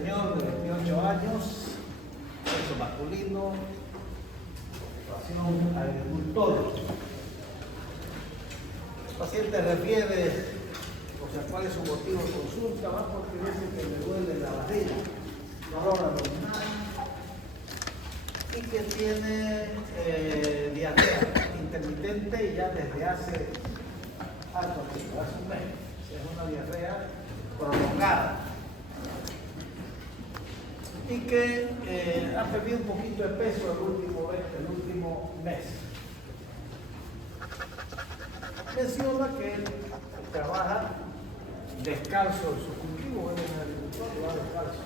señor de 28 años, sexo masculino, ocupación agricultor. El paciente refiere, o sea, cuál es su motivo de consulta, va porque dice que le duele la barriga, dolor abdominal y que tiene diarrea intermitente y ya desde hace harto tiempo, hace un mes. Es una diarrea prolongada y que ha perdido un poquito de peso el último mes. Menciona que él trabaja descalzo en su cultivo, él es un agricultor y va descalzo.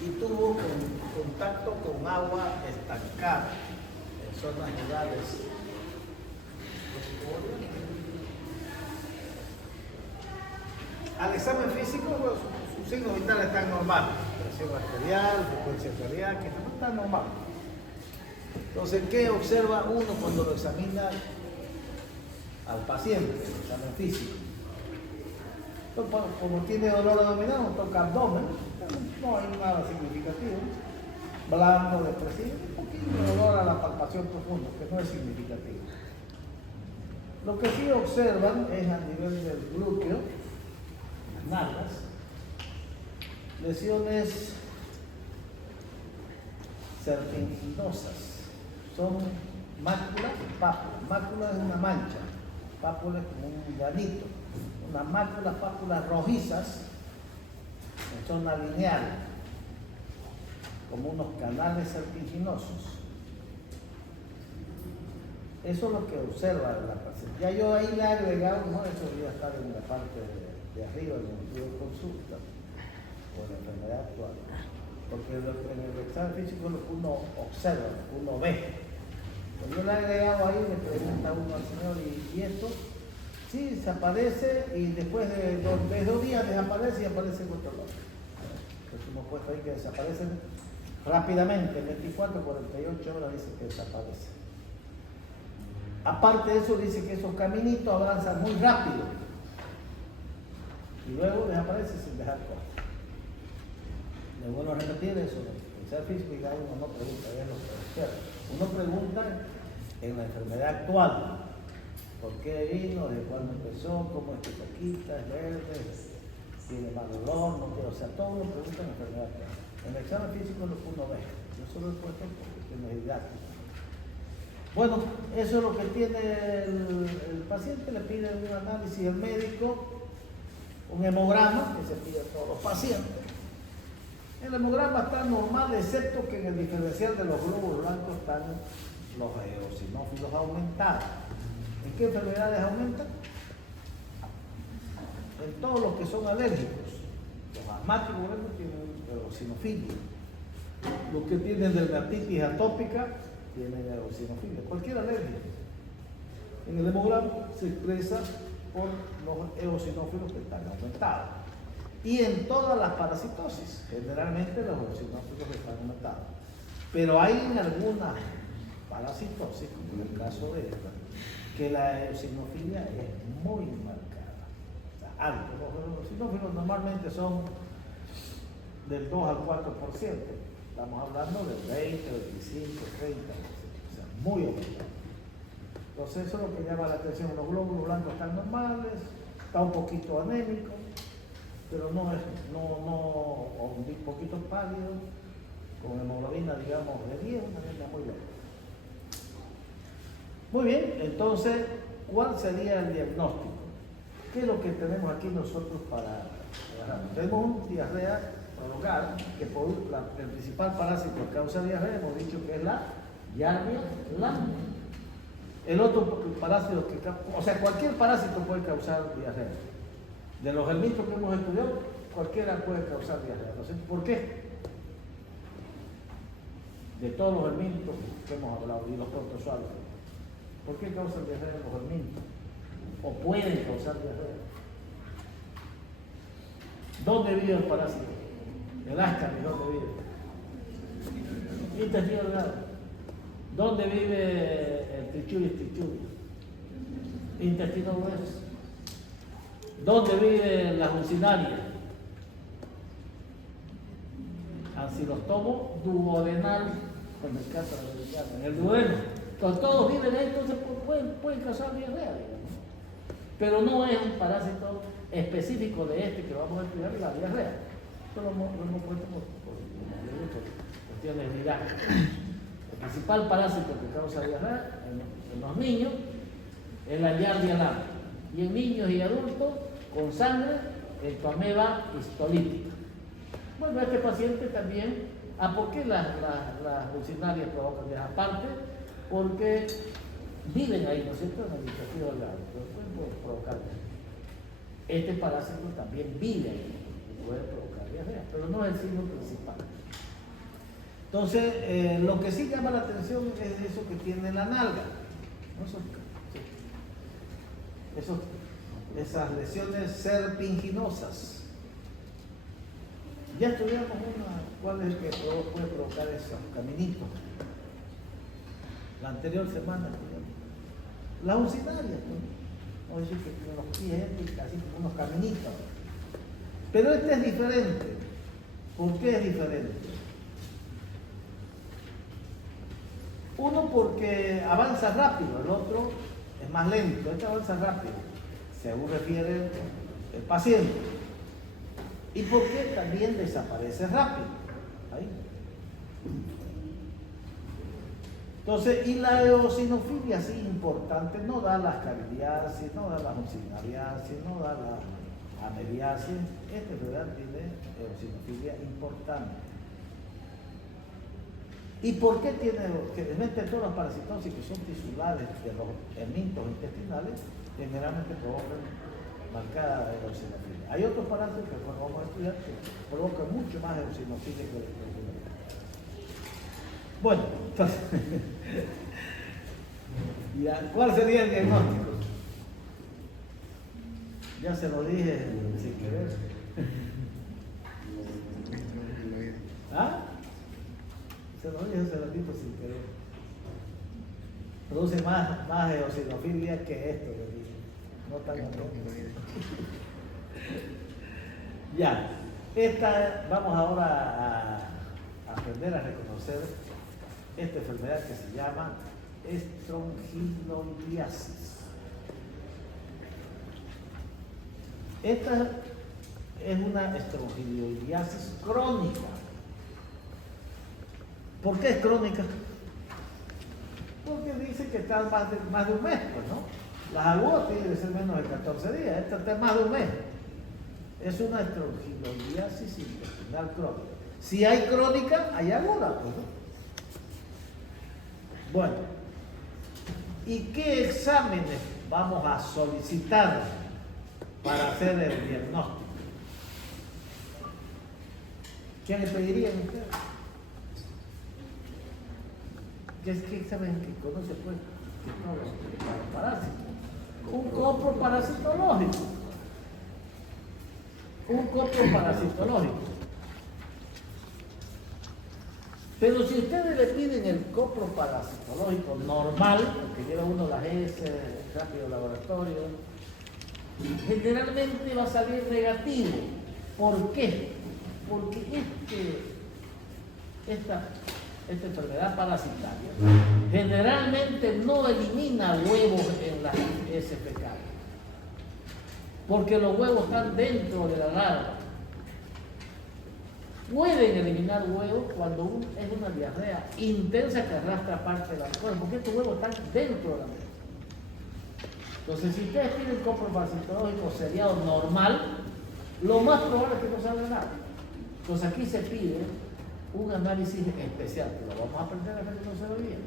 Y tuvo contacto con agua estancada en zonas rurales. Al examen físico, pues, sus signos vitales están normales. Presión arterial, frecuencia cardíaca, están normales. Entonces, ¿qué observa uno cuando lo examina al paciente, el examen físico? Entonces, como tiene dolor abdominal, uno toca abdomen, no hay nada significativo. Blando, depresivo, un poquito de dolor a la palpación profunda, que no es significativo. Lo que sí observan es a nivel del glúteo, nalgas, lesiones serpentinosas, son máculas y pápulas. Mácula es una mancha, pápula es como un granito, unas máculas, pápulas rojizas en zona lineal, como unos canales serpentinosos. Eso es lo que observa la paciente. Ya yo ahí le he agregado, no, eso debería estar en la parte de arriba del motivo de consulta o la enfermedad actual. Porque en el examen físico es lo que uno observa, lo que uno ve. Cuando yo le he agregado ahí, le pregunta uno al señor, ¿y esto? Sí, se aparece y después de 2 días desaparece y aparece en otro lado. Entonces hemos puesto ahí que desaparecen rápidamente, en 24, 48 horas dice que desaparece. Aparte de eso, dice que esos caminitos avanzan muy rápido y luego desaparece sin dejar corte. Es bueno repetir eso, el ser físico y ya uno no pregunta, es lo que observa. Uno pregunta en la enfermedad actual, ¿por qué vino? ¿De cuándo empezó? ¿Cómo es que se quita? ¿Es verde? ¿Tiene mal olor? ¿No tiene? O sea, todo uno pregunta en la enfermedad actual. En el examen físico es lo que uno ve. Yo solo he puesto porque tiene didáctico. Bueno, eso es lo que tiene el paciente, le pide un análisis al médico, un hemograma que se pide a todos los pacientes. El hemograma está normal, excepto que en el diferencial de los glóbulos blancos están los eosinófilos aumentados. ¿En qué enfermedades aumentan? En todos los que son alérgicos. Los asmáticos, por ejemplo, tienen eosinofilia. Los que tienen dermatitis atópica tienen eosinofilia. Cualquier alergia. En el hemograma se expresa por los eosinófilos que están aumentados. Y en todas las parasitosis, generalmente los eosinófilos están aumentados. Pero hay en algunas parasitosis, como en el caso de esta, que la eosinofilia es muy marcada. O sea, alto. Los eosinófilos normalmente son del 2 al 4%. Estamos hablando del 20, 25, 30%. O sea, muy aumentado. Entonces eso es lo que llama la atención. Los glóbulos blancos están normales, está un poquito anémico, pero no un poquito pálido, con hemoglobina, digamos, de 10, una anemia muy buena. Muy bien, entonces, ¿cuál sería el diagnóstico? ¿Qué es lo que tenemos aquí nosotros para agarrar? Tenemos una diarrea prolongada, que por el principal parásito que causa diarrea, hemos dicho que es la Giardia lambda. El otro parásito que causa, o sea, cualquier parásito puede causar diarrea. De los helmintos que hemos estudiado, cualquiera puede causar diarrea. No sé por qué. De todos los helmintos que hemos hablado y los protozoarios. ¿Por qué causan diarrea los helmintos? ¿O pueden causar diarrea? ¿Dónde vive el parásito? El ascaris, ¿dónde vive? Intestino delgado. ¿Dónde vive el trichuri? Intestino grueso. ¿Dónde vive la uncinaria? Si los tomo duodenal, en el caso americano, en el duodeno, entonces todos viven ahí, entonces pueden causar diarrea, digamos. Pero no es un parásito específico de este que vamos a estudiar, la diarrea. Esto lo hemos puesto por cuestiones didácticas. El principal parásito que causa diarrea en los niños es la Giardia lambda. Y en niños y adultos con sangre, el Toameba histolítica. Bueno, este paciente también, ¿por qué las ursinarias provocan diarrea? Aparte, porque viven ahí, ¿no es cierto?, en el intestino delgado, pero pueden provocar diarrea. Este parásito también vive ahí y puede provocar diarrea, pero no es el signo principal. Entonces, lo que sí llama la atención es eso que tiene la nalga, ¿no? Esas lesiones serpiginosas. Ya estudiamos cuál es el que puede provocar esos caminitos. La anterior semana estudiamos. Las ursinarias, ¿no? Vamos a decir que tiene los pies así como unos caminitos. Pero este es diferente. ¿Por qué es diferente? Uno porque avanza rápido, el otro es más lento. Este avanza rápido, según refiere el paciente. Y porque también desaparece rápido. Ahí. Entonces, y la eosinofilia, sí, importante, no da las caridiasis, no da las ursinariasis, no da la ameliasis. Esta enfermedad tiene eosinofilia importante. ¿Y por qué tiene? Generalmente todas las parasitosis que son tisulares de los hermintos intestinales generalmente provocan marcada eosinofilia. Hay otros parásitos que vamos a estudiar que provocan mucho más eosinofilia que la eosinofilia. Bueno, entonces, ¿cuál sería el diagnóstico? Ya se lo dije sin querer. ¿Ah? Se lo dije hace ratito sin querer. Produce más eosinofilia que esto, le dije. No tan ya. Vamos ahora a aprender a reconocer esta enfermedad que se llama estrongiloidiasis. Esta es una estrongiloidiasis crónica. ¿Por qué es crónica? Porque dice que está más de un mes, pues, ¿no? Las agudas tienen que ser menos de 14 días, esta está más de un mes. Es una estrongiloidiasis intestinal crónica. Si hay crónica, hay aguda, pues, ¿no? Bueno, ¿y qué exámenes vamos a solicitar para hacer el diagnóstico? ¿Qué le pedirían ustedes? ¿Qué examen que conoce, pues? Para parásitos. Un coproparasitológico. Un coproparasitológico. Pero si ustedes le piden el coproparasitológico normal, porque lleva uno las S, rápido laboratorio, generalmente va a salir negativo. ¿Por qué? Porque esta enfermedad parasitaria generalmente no elimina huevos en las heces fecales, porque los huevos están dentro de la larva. Pueden eliminar huevos cuando es una diarrea intensa que arrastra parte de la larva, porque estos huevos están dentro de la larva. Entonces, si ustedes tienen coproparasitológico seriado normal, lo más probable es que no salga nada. Entonces aquí se pide un análisis especial, que lo vamos a aprender a ver en los 0 días,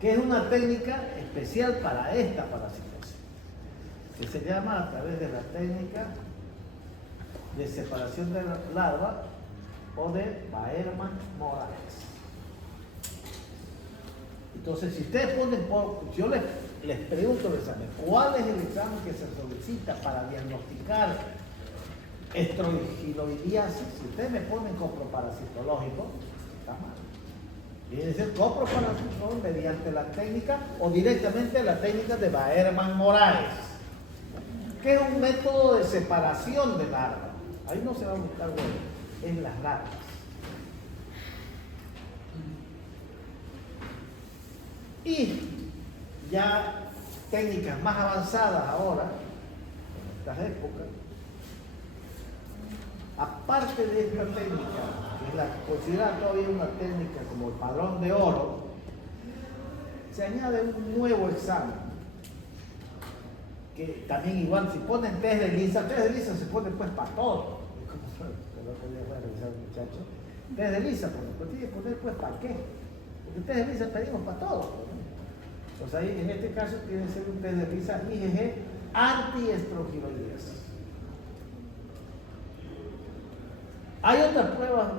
que es una técnica especial para esta parasitosis, que se llama a través de la técnica de separación de la larva o de Baerman-Morales. Entonces, si ustedes ponen, yo les pregunto el examen, ¿cuál es el examen que se solicita para diagnosticar estrongiloidiasis? Si ustedes me ponen coproparasitológico, está mal. Tiene que ser coproparasitológico mediante la técnica o directamente la técnica de Baerman-Morales, que es un método de separación de larva. Ahí no se va a buscar huevo. es las larvas. Y ya técnicas más avanzadas ahora, en estas épocas, aparte de esta técnica, que es la considerada todavía una técnica como el padrón de oro, se añade un nuevo examen, que también igual si ponen test de lisa se pone pues para todo. Como el otro día fue a revisar un muchacho, test de lisa, pues tiene que poner pues para qué, porque test de lisa pedimos para todo. Pues ahí en este caso tiene que ser un test de lisa IgG antiestrongiloides. Hay otras pruebas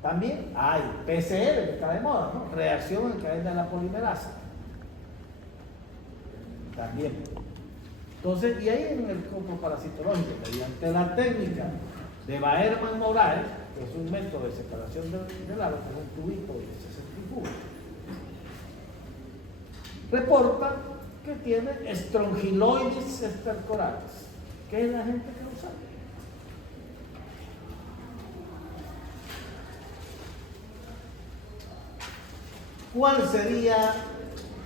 también, hay PCR que está de moda, ¿no? Reacción en cadena de la polimerasa. También. Entonces, y ahí en el campo parasitológico, mediante la técnica de Baerman-Moraes, que es un método de separación del larva, que es un tubito que se centrifuga, reporta que tiene estrongiloides estercorales, que es la gente que lo sabe. ¿Cuál sería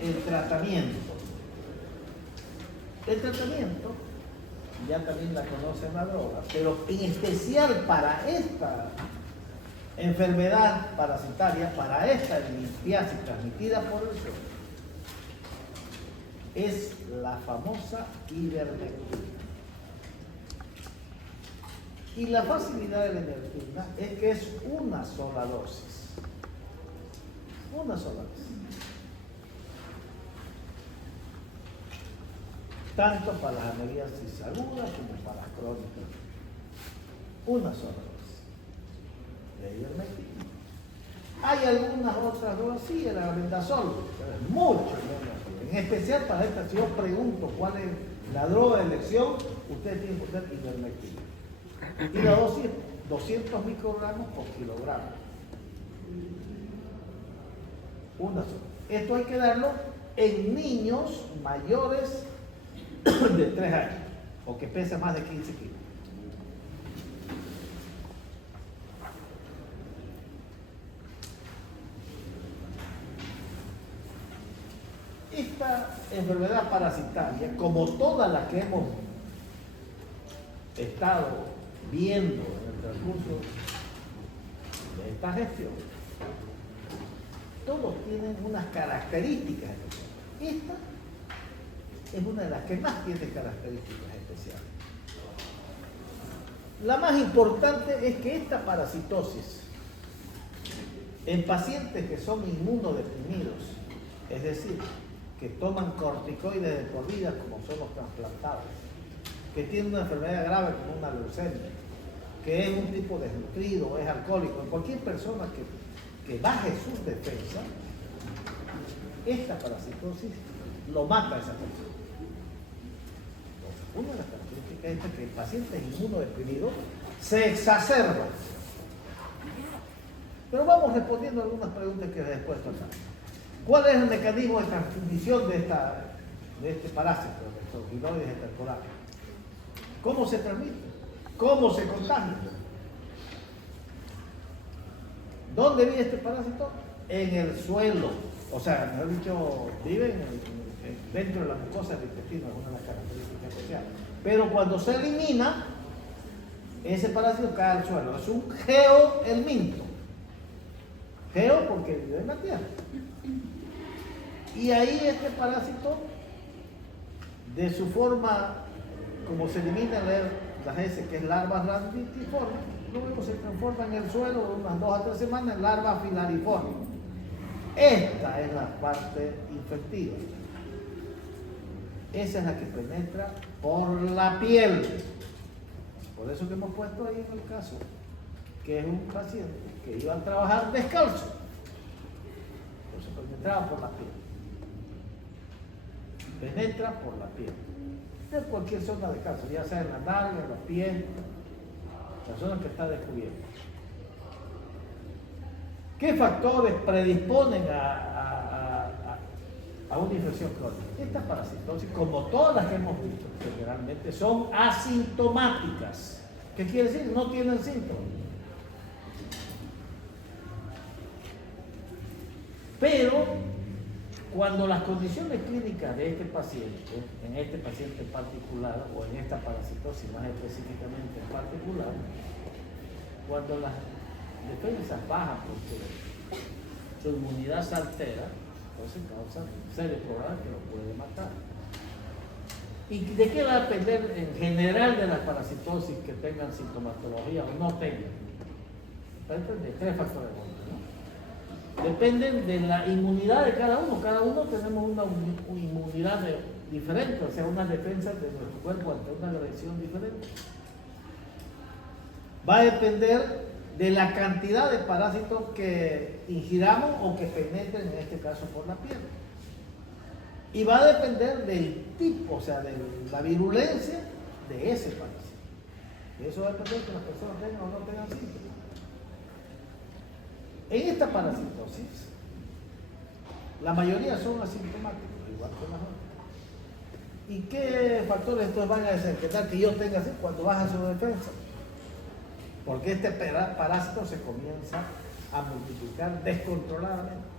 el tratamiento? El tratamiento, ya también la conocen la droga, pero en especial para esta enfermedad parasitaria, para esta litiasis transmitida por el suelo, es la famosa ivermectina. Y la facilidad de la ivermectina es que es una sola dosis. Una sola vez. Tanto para las ameliasis agudas como para las crónicas. Una sola vez. De ivermectina. Hay algunas otras drogas, sí, el albendazol, pero es mucho menos. En especial para esta, si yo pregunto cuál es la droga de elección, ustedes tienen que poner ivermectina. Y la dosis, 200 microgramos por kilogramo. Una sola. Esto hay que darlo en niños mayores de 3 años o que pesan más de 15 kilos. Esta enfermedad parasitaria, como todas las que hemos estado viendo en el transcurso de esta gestión, todos tienen unas características especiales. Esta es una de las que más tiene características especiales. La más importante es que esta parasitosis en pacientes que son inmunodeprimidos, es decir, que toman corticoides de por vida como son los trasplantados, que tienen una enfermedad grave como una leucemia, que es un tipo desnutrido, es alcohólico, en cualquier persona que baje sus defensas, esta parasitosis lo mata a esa persona. Una de las características es que el paciente inmunodeprimido se exacerba. Pero vamos respondiendo algunas preguntas que les he puesto acá. ¿Cuál es el mecanismo de transmisión de este parásito, de estrongiloides estercorales? ¿Cómo se transmite? ¿Cómo se contagia? ¿Dónde vive este parásito? En el suelo. O sea, mejor dicho, vive dentro de la mucosa del intestino, es una de las características especiales. Pero cuando se elimina, ese parásito cae al suelo. Es un geohelminto. Geo porque vive en la tierra. Y ahí este parásito, de su forma, como se eliminan las heces, que es larvas radiformes, luego se transforma en el suelo unas 2 a 3 semanas en larvas filariformes. Esta es la parte infectiva. Esa es la que penetra por la piel. Por eso que hemos puesto ahí en el caso, que es un paciente que iba a trabajar descalzo. Por eso penetraba por la piel. Penetra por la piel. De cualquier zona de descalzo, ya sea en la nalga, en los pies, la zona que está descubierta. ¿Qué factores predisponen a una infección crónica? Esta parasitosis, como todas las que hemos visto, generalmente son asintomáticas. ¿Qué quiere decir? No tienen síntomas. Pero cuando las condiciones clínicas de este paciente, en este paciente en particular, o en esta parasitosis más específicamente en particular, cuando las defensas bajan porque su inmunidad se altera, entonces causa serios problemas que lo puede matar. ¿Y de qué va a depender en general de las parasitosis que tengan sintomatología o no tengan? Depende de tres factores, ¿no? Dependen de la inmunidad de cada uno. Cada uno tenemos una inmunidad diferente, o sea, una defensa de nuestro cuerpo ante una agresión diferente. Va a depender de la cantidad de parásitos que ingiramos o que penetren, en este caso, por la piel. Y va a depender del tipo, o sea, de la virulencia de ese parásito. Y eso va a depender de que las personas tengan o no tengan síntomas. En esta parasitosis, la mayoría son asintomáticos, igual que las otras. ¿Y qué factores entonces van a desencadenar que yo tenga así cuando baja su defensa? Porque este parásito se comienza a multiplicar descontroladamente.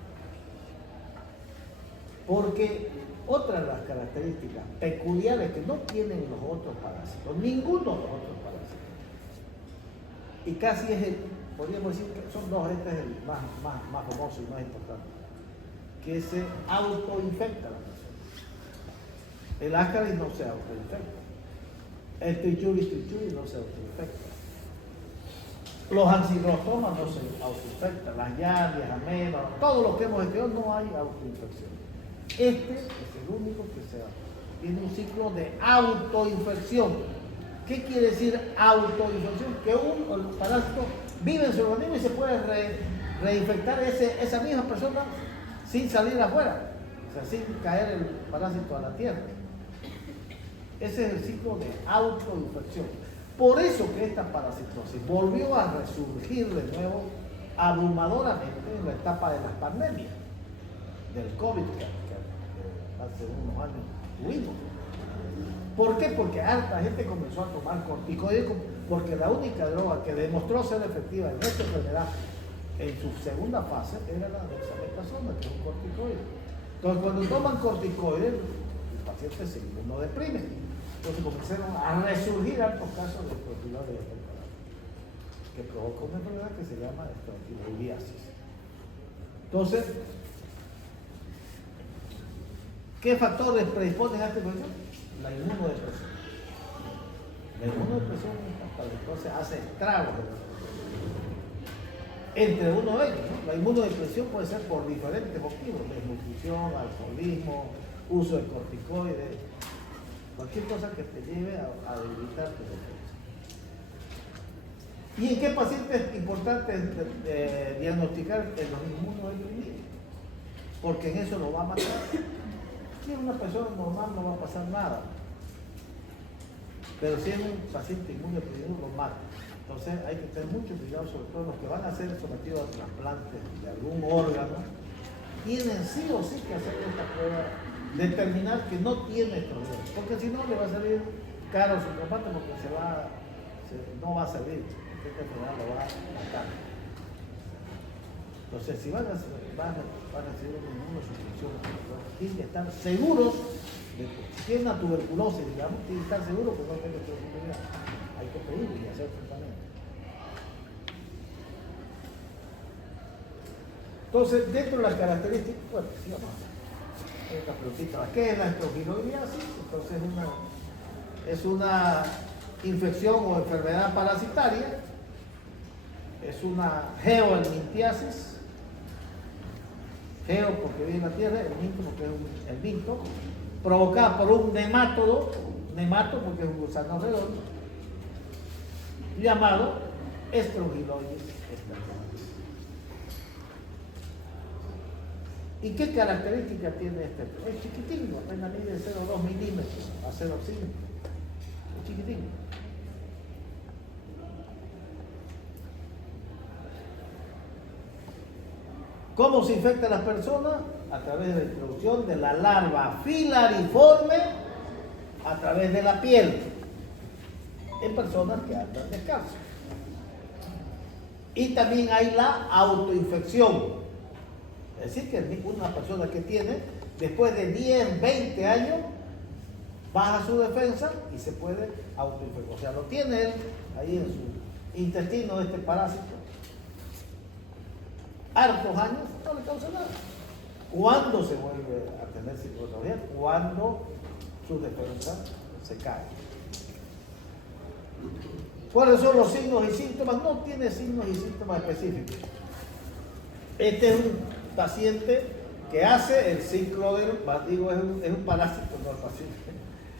Porque otra de las características peculiares que no tienen los otros parásitos, ninguno de los otros parásitos, y casi es el, podríamos decir que son dos, este es el más famoso y más importante, que se autoinfecta la persona. El Ascaris no se autoinfecta, el Trichuris no se autoinfecta, los ancilostomos no se autoinfectan, las yardias, amebas, todo lo que hemos estudiado no hay autoinfección. Este es el único que tiene un ciclo de autoinfección. ¿Qué quiere decir autoinfección? Que un parásito vive en su organismo y se puede reinfectar esa misma persona sin salir afuera, o sea, sin caer el parásito a la tierra. Ese es el ciclo de autoinfección. Por eso que esta parasitosis volvió a resurgir de nuevo abrumadoramente en la etapa de las pandemias, del COVID que hace unos años tuvimos. ¿Por qué? Porque harta gente comenzó a tomar corticoides, porque la única droga que demostró ser efectiva en esta enfermedad en su segunda fase era la dexametasona, que es un corticoide. Entonces, cuando toman corticoides, el paciente se inmunodeprime. Entonces comenzaron a resurgir altos casos de estrofiloides que provoca una enfermedad que se llama estrofiloidiasis. Entonces, ¿qué factores predisponen a esta infección? La inmunodepresión. La inmunodepresión entonces hace estragos. Entre uno de ellos, ¿no? La inmunodepresión puede ser por diferentes motivos: desnutrición, alcoholismo, uso de corticoides, cualquier cosa que te lleve a debilitar tu defensa. ¿Y en qué pacientes es importante diagnosticar los inmunodeprimidos? Porque en eso lo va a matar. Si es una persona normal no va a pasar nada, pero si es un paciente inmunodeprimido lo mata. Entonces hay que tener mucho cuidado, sobre todo los que van a ser sometidos a trasplantes de algún órgano, tienen sí o sí que hacer esta prueba, determinar que no tiene problemas, porque si no le va a salir caro su trasplante porque no va a servir, porque esta enfermedad lo va a matar. Entonces, si van a recibir una inmunosupresión, tienen que estar seguros de que si tienen una tuberculosis, digamos, tienen que estar seguros que no tienen tuberculosis. Hay que pedirlo y hacer tratamiento. Entonces, dentro de las características, bueno, sí, vamos a hacer esta preguntita. ¿Qué es la estrofiloidiasis? Entonces, es una infección o enfermedad parasitaria, es una geohelminthiasis. Geo porque vive en la tierra, el minto porque es el minto, provocada por un nemato porque es un gusano redondo, llamado Strongyloides espermatozoides. ¿Y qué características tiene este? Es chiquitín, apenas mide 0,2 milímetros a 0,5. Es chiquitín. ¿Cómo se infecta a las personas? A través de la introducción de la larva filariforme a través de la piel. en personas que andan descalzos. Y también hay la autoinfección. Es decir, que una persona que tiene, después de 10, 20 años, baja su defensa y se puede autoinfectar. O sea, lo tiene él ahí en su intestino, este parásito, hartos años, no le causa nada. ¿Cuándo se vuelve a tener sintomatología? Cuando su defensa se cae. ¿Cuáles son los signos y síntomas? No tiene signos y síntomas específicos. Este es un paciente que hace el ciclo del, digo, es un parásito, no el paciente.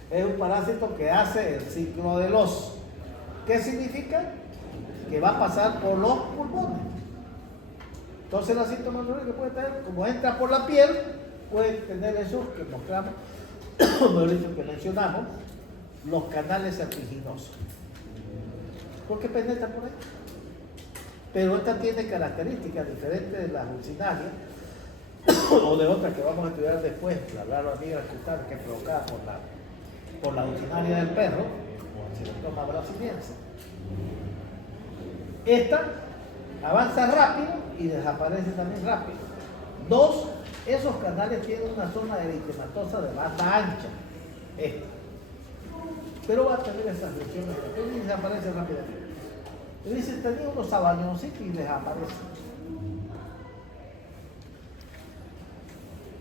Es un parásito que hace el ciclo del oso. ¿Qué significa? Que va a pasar por los pulmones. Entonces la sintomatología que puede tener, como entra por la piel, puede tener eso que mostramos, que mencionamos, los canales serpiginosos. Porque penetra por ahí. Pero esta tiene características diferentes de las ursinarias o de otras que vamos a estudiar después, la larva negra cutánea que es provocada por la urtinaria del perro, o el Xilotoma brasiliense. Esta avanza rápido y desaparece también rápido. Dos, esos canales tienen una zona eritematosa de banda ancha, esta. Pero va a tener esas lesiones y desaparece rápidamente. Y dice, tenía unos sabañoncitos y desaparece.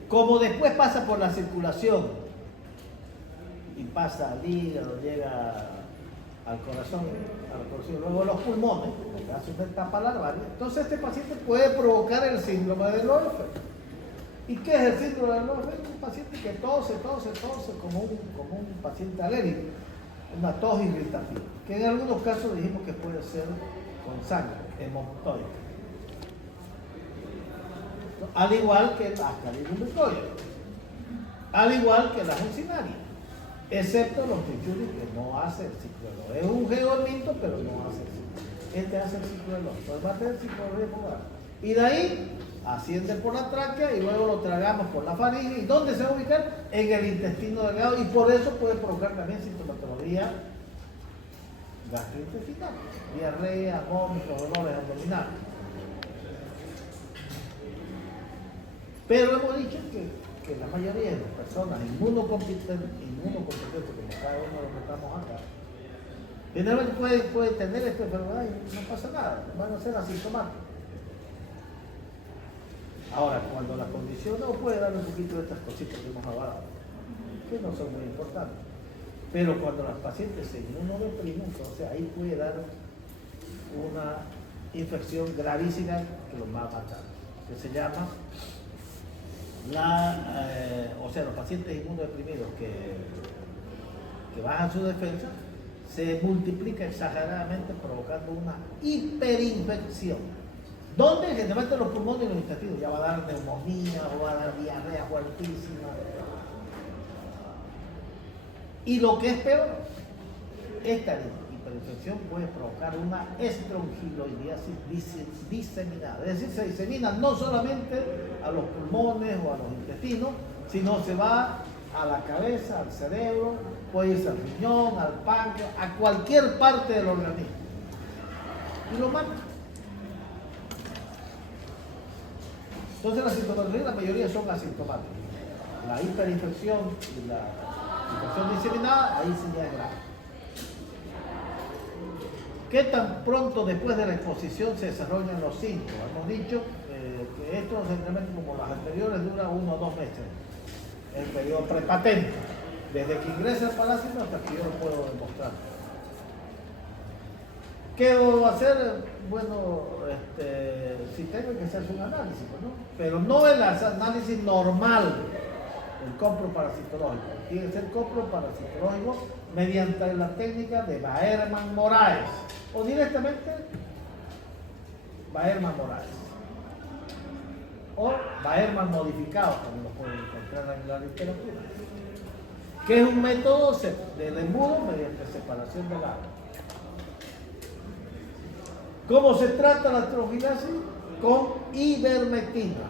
Como después pasa por la circulación y pasa al hígado, llega al corazón, luego a los pulmones, porque hace una etapa larvaria, entonces este paciente puede provocar el síndrome del Orfe. ¿Y qué es el síndrome del Orfe? Es un paciente que tose como un paciente alérgico, una tos irritativa, que en algunos casos dijimos que puede ser con sangre hemoptóica, al igual que el Ascaris lumbricoides, al igual que la ursinarias, excepto los trichuris que no hace el ciclo del oso. Es un georminto, pero no hace el ciclo. Este hace el ciclo del oso. Entonces va a tener el ciclo del oso. Y de ahí asciende por la tráquea y luego lo tragamos por la faringe. ¿Y dónde se va a ubicar? En el intestino delgado. Y por eso puede provocar también sintomatología gastrointestinal, diarrea, vómitos, dolores abdominales. Pero hemos dicho que la mayoría de las personas inmunocompetentes, como cada uno de los que estamos acá, generalmente puede tener esta enfermedad y no pasa nada, van a ser asintomáticos. Ahora, cuando la condición no puede dar un poquito de estas cositas que hemos hablado, que no son muy importantes, pero cuando los pacientes se inmunodeprimen, entonces ahí puede dar una infección gravísima que los va a matar, que se llama los pacientes inmunodeprimidos que bajan su defensa, se multiplica exageradamente provocando una hiperinfección. ¿Dónde? Generalmente los pulmones y los intestinos. Ya va a dar neumonía o va a dar diarrea fuertísima. Y lo que es peor, esta hiperinfección puede provocar una estrongiloidiasis diseminada. Es decir, se disemina no solamente a los pulmones o a los intestinos, sino se va a la cabeza, al cerebro, puede irse al riñón, al páncreas, a cualquier parte del organismo. Y lo mata. Entonces las sintomatologías, la mayoría son asintomáticas. La hiperinfección y la infección diseminada, ahí sí ya es grave. ¿Qué tan pronto después de la exposición se desarrollan los síntomas? Hemos dicho que esto generalmente, como las anteriores, dura 1 o 2 meses. El periodo prepatente, desde que ingresa el parásito hasta que yo lo puedo demostrar. ¿Qué debo hacer? Bueno, si tengo que hacerse un análisis, ¿no? Pero no el análisis normal, el coproparasitológico. Tiene que ser coproparasitológico mediante la técnica de Baerman-Moraes o directamente Baerman-Moraes o Baerman modificado, como lo pueden encontrar en la literatura, que es un método del embudo mediante separación del agua. ¿Cómo se trata la astrogilasis? Con ivermectina.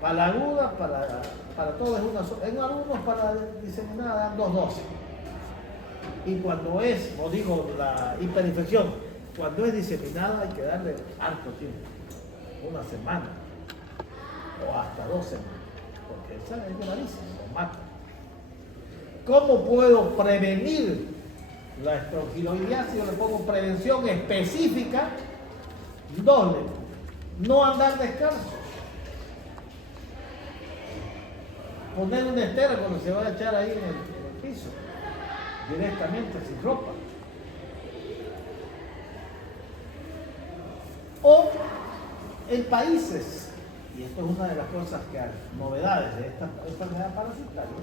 Para la aguda, para todo es una sola. En algunos para diseminada dan 2 dosis. Y cuando es, o digo, la hiperinfección, cuando es diseminada hay que darle harto tiempo, una semana o hasta 2 semanas, porque esa es gravísima, lo mata. ¿Cómo puedo prevenir la estrongiloidiasis? Yo le pongo prevención específica, doble, no andar descalzo. Poner una estera cuando se va a echar ahí en el piso, directamente, sin ropa. O en países, y esto es una de las cosas novedades de esta enfermedad parasitaria,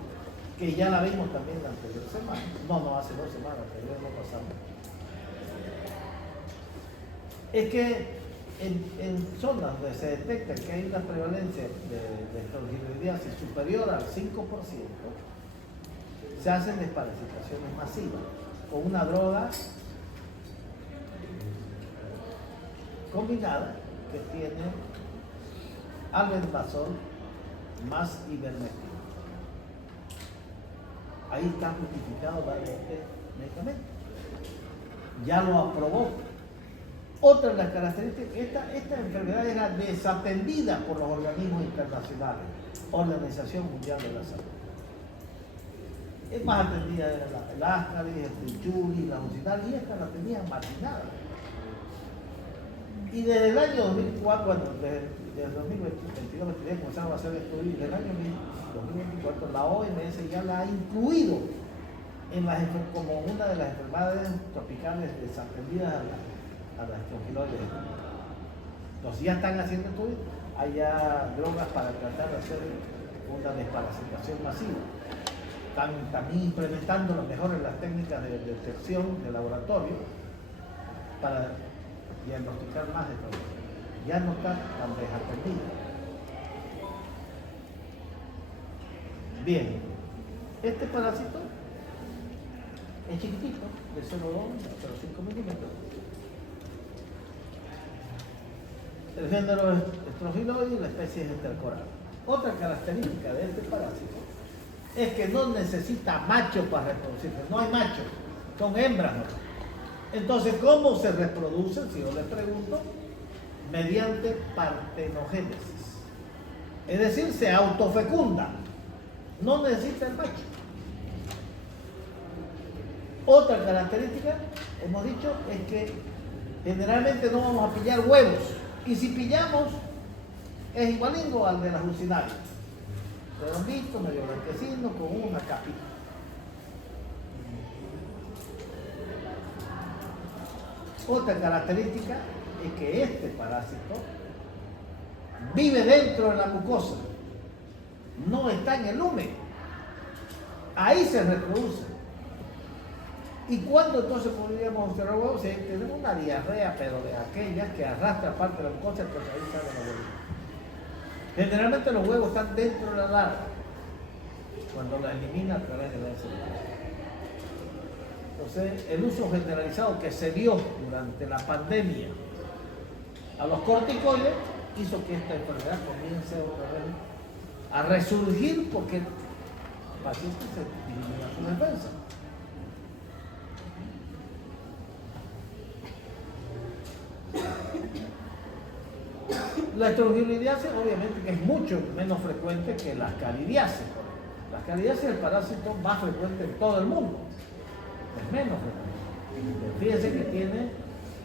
que ya la vimos también la anterior semana, no, hace 2 semanas, que ya no pasamos, es que en zonas donde se detecta que hay una prevalencia de estrongiloidiasis superior al 5%, se hacen desparasitaciones masivas con una droga combinada que tiene albendazol más ivermectina. Ahí está justificado darle este medicamento. Ya lo aprobó. Otra de las características, esta enfermedad era desatendida por los organismos internacionales, Organización Mundial de la Salud. Es más atendida era el Ascaris, el Trichuli, la Ucinal, y esta la tenían marginada. Y desde el año 2004, bueno, desde el 2022-2023 comenzaron a hacer estudios, y desde el año 2024 la OMS ya la ha incluido en como una de las enfermedades tropicales desatendidas a la estrongiloides. Entonces ya están haciendo estudios, hay ya drogas para tratar de hacer una desparasitación masiva. Están también implementando lo mejor en las técnicas de detección de laboratorio para diagnosticar más de todo. Ya no está tan desatendida. Bien, este parásito es chiquitito, de 0,2 a 0,5 milímetros. El género es Strongyloides y la especie es Entercoral. Otra característica de este parásito es que no necesita macho para reproducirse, no hay machos, son hembras. Entonces, ¿cómo se reproducen? Si yo les pregunto, mediante partenogénesis. Es decir, se autofecunda, no necesita el macho. Otra característica, hemos dicho, es que generalmente no vamos a pillar huevos. Y si pillamos, es igualito al de las Ucinales. Redondito, medio blanquecino, con una capita. Otra característica es que este parásito vive dentro de la mucosa, no está en el lumen. Ahí se reproduce. ¿Y cuándo entonces podríamos observar huevos? Si tenemos una diarrea, pero de aquellas que arrastra parte de la mucosa, entonces ahí salen los huevos. Generalmente los huevos están dentro de la larva, cuando la elimina a través de la enzimas. Entonces, el uso generalizado que se dio durante la pandemia a los corticoides hizo que esta enfermedad comience otra vez a resurgir porque el paciente se disminuye su defensa. La estrongiloidiasis obviamente que es mucho menos frecuente que las calidiasis. Las calidiasis es el parásito más frecuente en todo el mundo. Es menos frecuente. Fíjense que tiene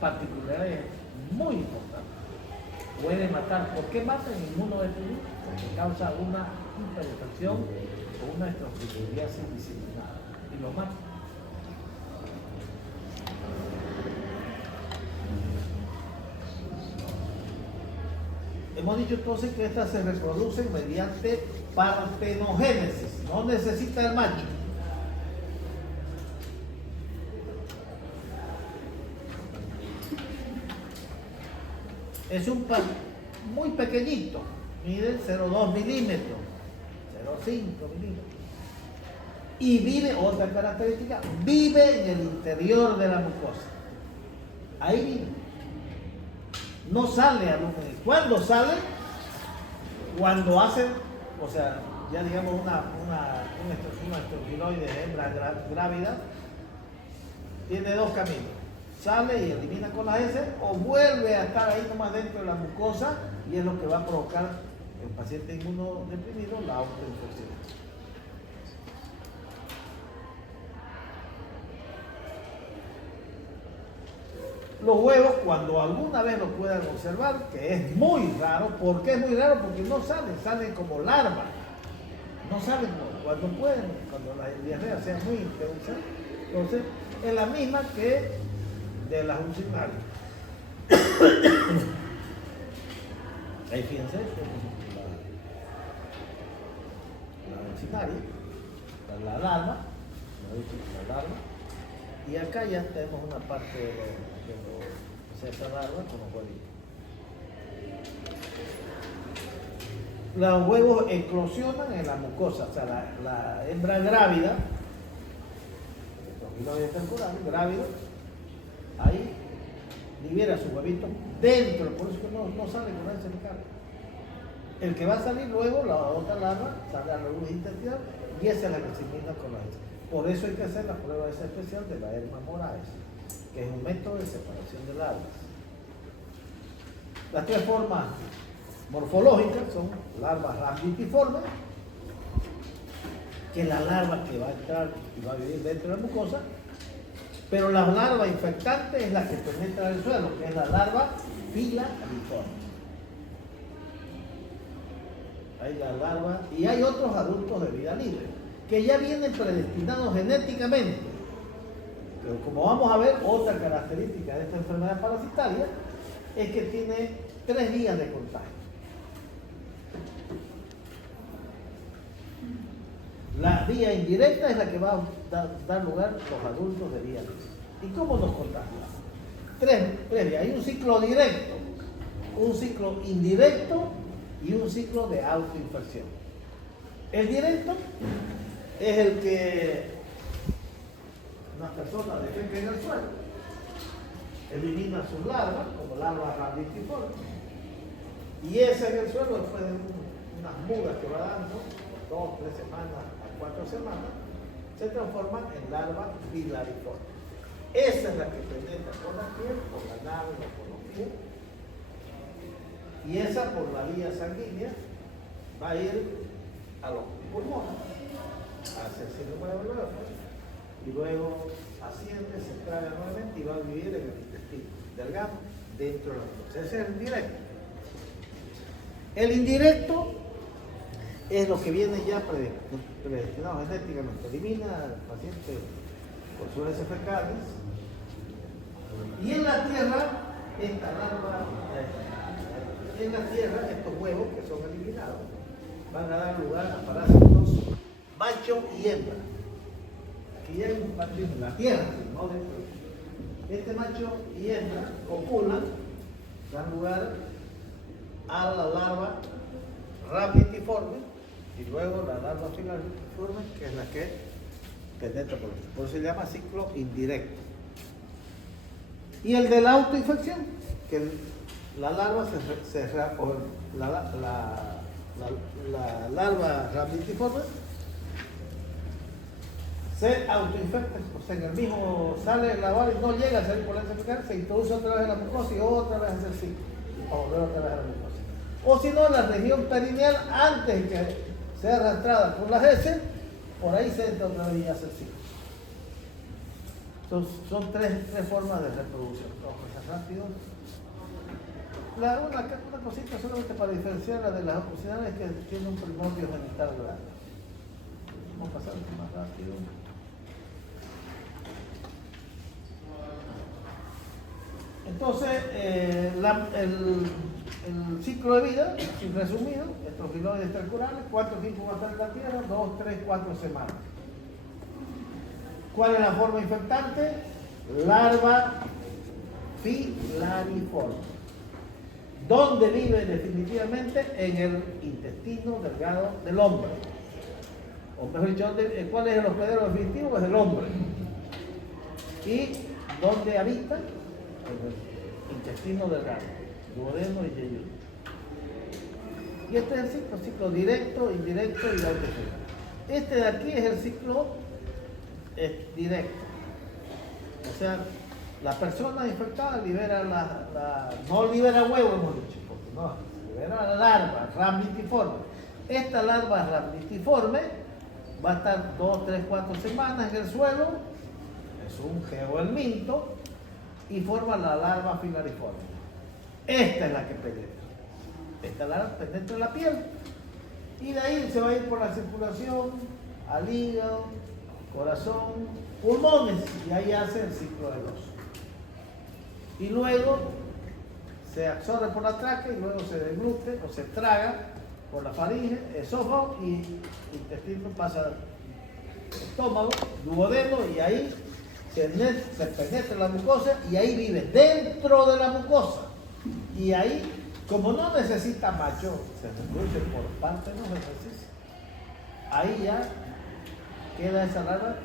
particularidades muy importantes. Puede matar. ¿Por qué mata en inmunodeprimido? Porque causa una hiperinfección o una estrongiloidiasis diseminada. Y lo mata. Hemos dicho entonces que estas se reproducen mediante partenogénesis, no necesita el macho. Es un par muy pequeñito, mide 0,2 milímetros, 0,5 milímetros. Y vive, otra característica, vive en el interior de la mucosa. Ahí vive. No sale al lumen. ¿Cuándo sale? Cuando hacen, o sea, ya digamos una estrongiloide de hembra grávida, tiene dos caminos. Sale y elimina con las heces o vuelve a estar ahí nomás dentro de la mucosa y es lo que va a provocar en el paciente inmunodeprimido la autoinfección. Los huevos, cuando alguna vez los puedan observar, que es muy raro. ¿Por qué es muy raro? Porque no salen como larvas. No salen cuando pueden, cuando la diarrea sea muy intensa. Entonces, es la misma que de las ucinarias. Ahí fíjense, la ucinaria, la larva, la larva. Y acá ya tenemos una parte de esa larva como huevito. Los huevos eclosionan en la mucosa, o sea, la hembra grávida, los hiloides temporales, grávido, ahí libera su huevito dentro, por eso que no sale con ese cervical. El que va a salir luego, la otra larva, sale a la luz intestinal y esa es la que se elimina con la heces. Por eso hay que hacer la prueba esa especial de la Herma Moraes, que es un método de separación de larvas. Las tres formas morfológicas son larvas rambitiformes, que es la larva que va a entrar y va a vivir dentro de la mucosa, pero la larva infectante es la que penetra el suelo, que es la larva filariforme. Hay la larva, y hay otros adultos de vida libre, que ya vienen predestinados genéticamente. Pero como vamos a ver, otra característica de esta enfermedad parasitaria es que tiene 3 vías de contagio. La vía indirecta es la que va a dar lugar a los adultos de vida libre. ¿Y cómo nos contagiamos? 3 vías. Hay un ciclo directo, un ciclo indirecto y un ciclo de autoinfección. El directo es el que una persona defeca en el suelo, elimina sus larvas, como larvas rambitiformes, y ese en el suelo, después de unas mudas que va dando, 2, 3 semanas a 4 semanas, se transforman en larvas filariformes. Esa es la que penetra por la piel, por la nave o por los pies, y esa por la vía sanguínea va a ir a los pulmones, a hacerse el nuevo, y luego asciende, se traga nuevamente y va a vivir en el intestino delgado dentro de la mucosa. Ese es el directo. El indirecto es lo que viene ya predestinado genéticamente. Elimina al paciente por sus heces fecales. Y en la tierra, esta larva, en la tierra, estos huevos que son eliminados van a dar lugar a parásitos macho y hembra. Aquí hay un macho en la tierra, no dentro. Este macho y hembra copulan, dan lugar a la larva rambitiforme y luego la larva filariforme, que es la que penetra por eso se llama ciclo indirecto. Y el de la autoinfección, que la larva la larva rambitiforme se autoinfecta, o sea, en el mismo sale la bala y no llega a salir por la cervical, se introduce otra vez en la mucosa y otra vez hace el ciclo, y para volver otra vez a la mucosa. O si no, la región perineal, antes de que sea arrastrada por las heces, por ahí se entra otra vez y hace el ciclo. Son tres formas de reproducción. Vamos a pasar rápido. Una cosita solamente para diferenciarla de las ocasionales es que tiene un primordio genital grande. Vamos a pasar más rápido. Entonces, el ciclo de vida, así resumido, estos filoides tercurales, ¿cuánto tiempo va a estar en la tierra? 2, 3, 4 semanas. ¿Cuál es la forma infectante? Larva filariforme. ¿Dónde vive definitivamente? En el intestino delgado del hombre. O mejor dicho, ¿cuál es el hospedero definitivo? Es el hombre. ¿Y dónde habita? En el intestino delgado, duodeno y yeyuno. Y este es el ciclo directo, indirecto y autoinfección. Este de aquí es el ciclo directo. O sea, la persona infectada libera no libera huevo, hemos dicho, porque no, libera la larva rhamnitiforme. Esta larva rhamnitiforme va a estar 2, 3, 4 semanas en el suelo, es un geohelminto, y forma la larva filariforme. Esta es la que penetra. Esta larva penetra la piel. Y de ahí se va a ir por la circulación al hígado, corazón, pulmones, y ahí hace el ciclo del oso. Y luego se absorbe por la tráquea y luego se deglute o se traga por la faringe, esófago y intestino, pasa al estómago, duodeno, y ahí se penetra la mucosa y ahí vive dentro de la mucosa. Y ahí, como no necesita macho, se reproduce por parte de los ejercicios, ahí ya queda esa larva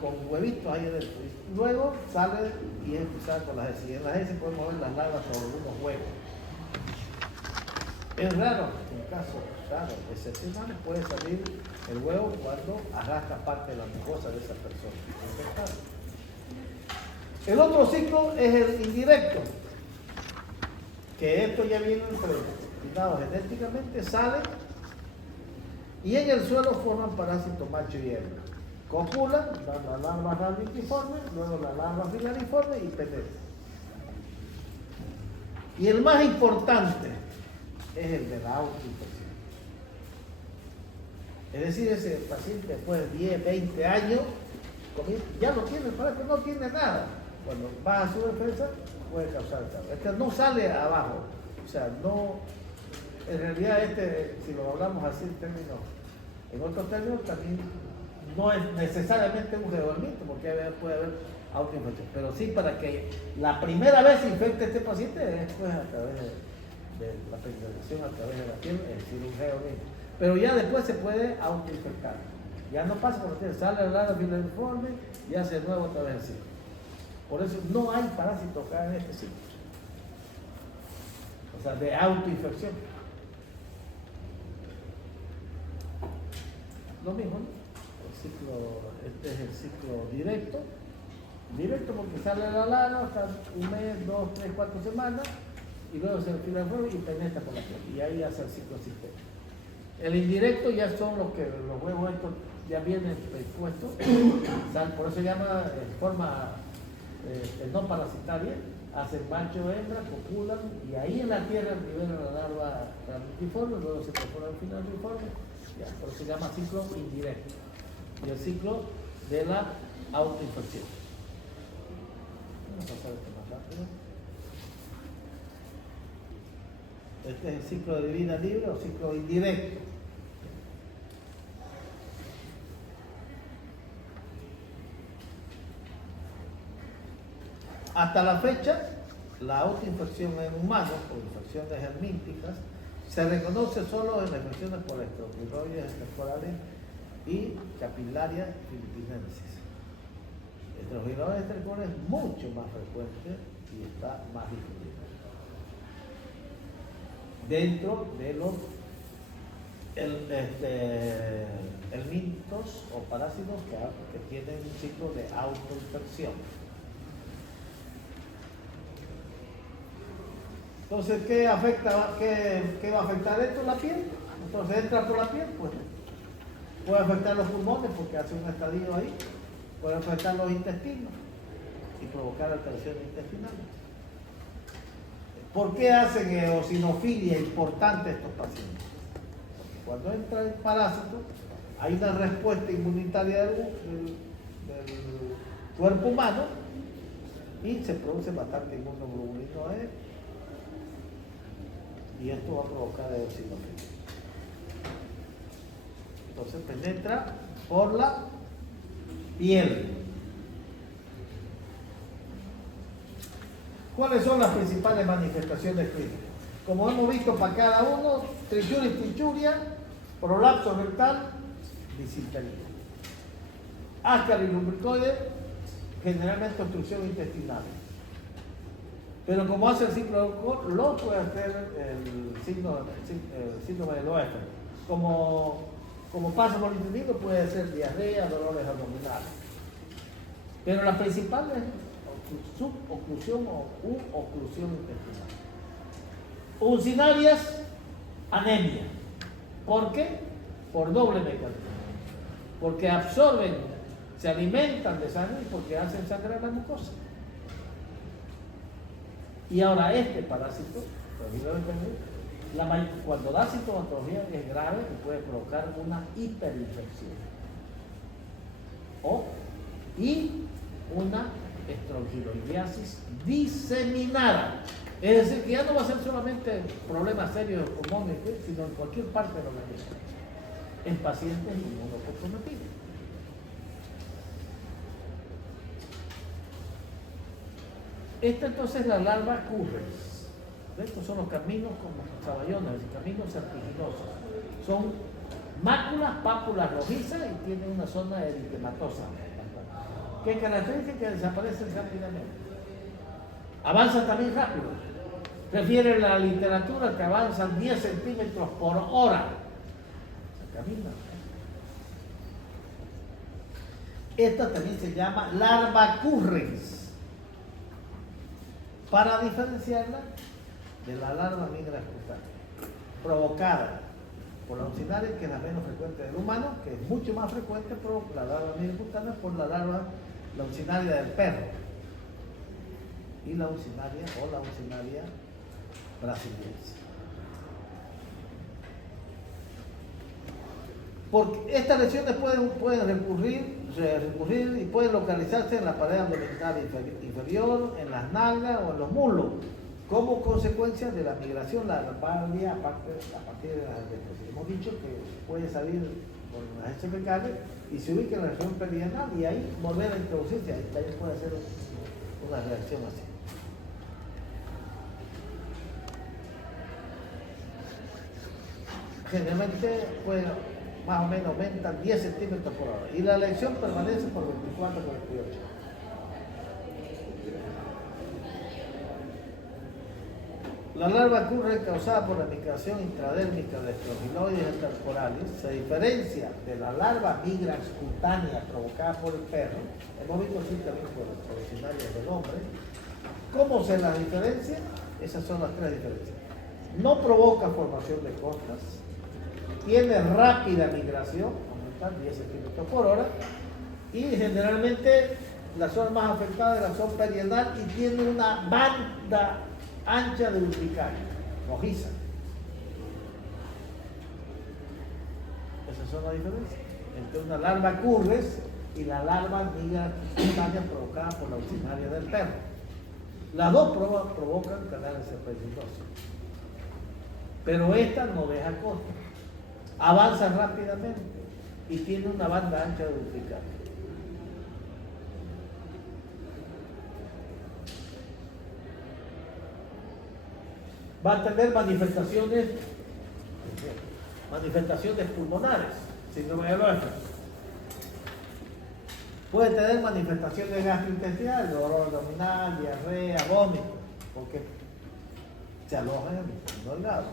con huevitos ahí adentro. Y luego sale y es cruzada con las heces. Y en las heces podemos ver las larvas sobre unos huevos. Es raro, en caso raro, excepcional, puede salir el huevo cuando arrastra parte de la mucosa de esa persona infectada. El otro ciclo es el indirecto, que esto ya viene predestinado genéticamente, sale y en el suelo forman parásitos macho y hembra. Copulan, dan la larva rhamnitiforme, luego la larva filariforme y penetran. Y el más importante es el de la autoinfección. Es decir, ese paciente después de 10, 20 años, ya lo tiene, parece que no tiene nada. Cuando baja su defensa, puede causar el Este no sale abajo. O sea, no. En realidad, si lo hablamos así en otros términos, también no es necesariamente un geohelminto, porque puede haber autoinfección. Pero sí, para que la primera vez se infecte este paciente es pues, a través de la penetración a través de la piel, es decir, un geohelminto. Pero ya después se puede autoinfectar. Ya no pasa por la piel, sale la larva filariforme y hace de nuevo otra vez el ciclo. Por eso no hay parásitos acá en este ciclo. O sea, de autoinfección. Lo mismo, ¿no? Este es el ciclo directo. Directo porque sale la larva hasta un mes, 2, 3, 4 semanas y luego se enfila el huevo y penetra por la piel. Y ahí hace el ciclo sistémico. El indirecto ya son los huevos estos ya vienen expuestos, por eso se llama en forma no parasitaria, hacen macho hembra, copulan y ahí en la tierra liberan la larva rhamnitiforme, luego se incorpora al final uniforme, por eso se llama ciclo indirecto. Y el ciclo de la autoinfección. Vamos a pasar esto más rápido. Este es el ciclo de vida libre o ciclo indirecto. Hasta la fecha, la autoinfección en humanos, por infecciones helmínticas, se reconoce solo en las infecciones por estropiroides esporales y capilarias filipinensis. Estropiroides esporales es mucho más frecuente y está más difundido. Dentro de los helmintos o parásitos que tienen un ciclo de autoinfección. Entonces, ¿qué va a afectar esto? La piel. Entonces, entra por la piel, pues puede afectar los pulmones porque hace un estadio ahí, puede afectar los intestinos y provocar alteraciones intestinales. ¿Por qué hacen eosinofilia importante estos pacientes? Porque cuando entra el parásito, hay una respuesta inmunitaria del cuerpo humano y se produce bastante inmunoglobulina E. Y esto va a provocar eosinofilia. Entonces penetra por la piel. ¿Cuáles son las principales manifestaciones clínicas? Como hemos visto para cada uno, trichuris, tinchuria, prolapso rectal, disentería. Áscaris lumbricoide, generalmente obstrucción intestinal. Pero como hace el ciclo de alcohol, lo puede hacer el síndrome del oeste. Como pasa por el intestino, puede ser diarrea, dolores abdominales. Pero las principales suboclusión o oclusión intestinal. Uncinarias, anemia. ¿Por qué? Por doble mecanismo. Porque absorben, se alimentan de sangre y porque hacen sangrar la mucosa. Y ahora este parásito, cuando da sintomatología es grave y puede provocar una hiperinfección y una estrongiloidiasis diseminada. Es decir, que ya no va a ser solamente problemas serios de pulmones, sino en cualquier parte del organismo, en pacientes inmunocomprometidos. Esta entonces es la larva currens. Estos son los caminos como saballones, caminos serpiginosos. Son máculas, pápulas rojizas y tienen una zona eritematosa. ¿Qué característica? Que desaparecen rápidamente. Avanzan también rápido. Refiere la literatura que avanzan 10 centímetros por hora. Se camina. Esta también se llama larva currens, para diferenciarla de la larva migra cutánea, provocada por la uncinaria, que es la menos frecuente del humano, que es mucho más frecuente por la larva migra cutánea, por la uncinaria del perro, y la uncinaria brasiliensis. Porque estas lesiones pueden recurrir y pueden localizarse en la pared abdominal inferior, en las nalgas o en los muslos, como consecuencia de la migración larvaria a partir de las adentros. Hemos dicho que puede salir con las heces fecales y se ubica en la región perianal y ahí volver a introducirse, ahí puede hacer una reacción así. Generalmente más o menos aumentan 10 centímetros por hora y la lesión permanece por 24 a 48. La larva currens causada por la migración intradérmica de estrongiloides intercorales se diferencia de la larva migrans cutánea provocada por el perro. Hemos visto así también por los originarios del hombre. ¿Cómo se las diferencia? Esas son las tres diferencias. No provoca formación de costras, tiene rápida migración, aumentar 10 centímetros por hora, y generalmente la zona más afectada es la zona perianal y tiene una banda ancha de urticaria, rojiza. Esas son las diferencias entre una larva currens y la larva migra cutánea provocada por la uncinaria del perro. Las dos provocan canales serpentosos, pero esta no deja costra, avanza rápidamente y tiene una banda ancha de urticaria. Va a tener manifestaciones pulmonares, síndrome de Loeffler. Puede tener manifestaciones gastrointestinales, dolor abdominal, diarrea, vómito, porque se aloja en el intestino delgado.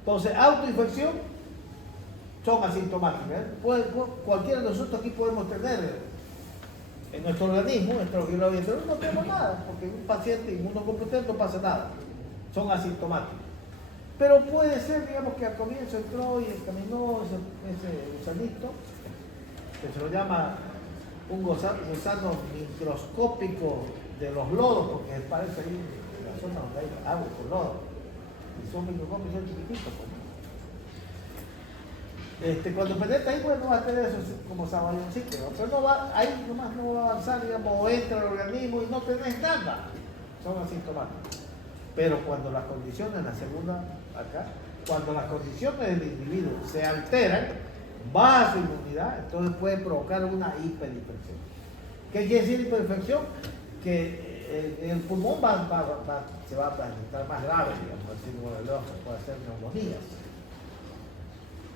Entonces, autoinfección son asintomáticas. Cualquiera de nosotros aquí podemos tener en nuestro organismo, estrongiloides, no tenemos nada, porque un paciente inmunocompetente no pasa nada, son asintomáticos. Pero puede ser, digamos, que al comienzo entró y examinó ese gusanito, que se lo llama un gusano microscópico de los lodos, porque parece ahí en la zona donde hay agua con lodo, y son microscópicos, son chiquititos. Cuando penetra ahí, pues no va a tener eso como saballoncito, ¿no? Pero ahí nomás no va a avanzar, digamos, o entra al organismo y no tenés nada, son asintomáticos. Pero cuando las condiciones, la segunda acá, cuando las condiciones del individuo se alteran, baja su inmunidad, entonces puede provocar una hiperinfección. ¿Qué quiere decir hiperinfección? Que el pulmón se va a presentar más grave, digamos, el síndrome de Loeffler, puede hacer neumonías,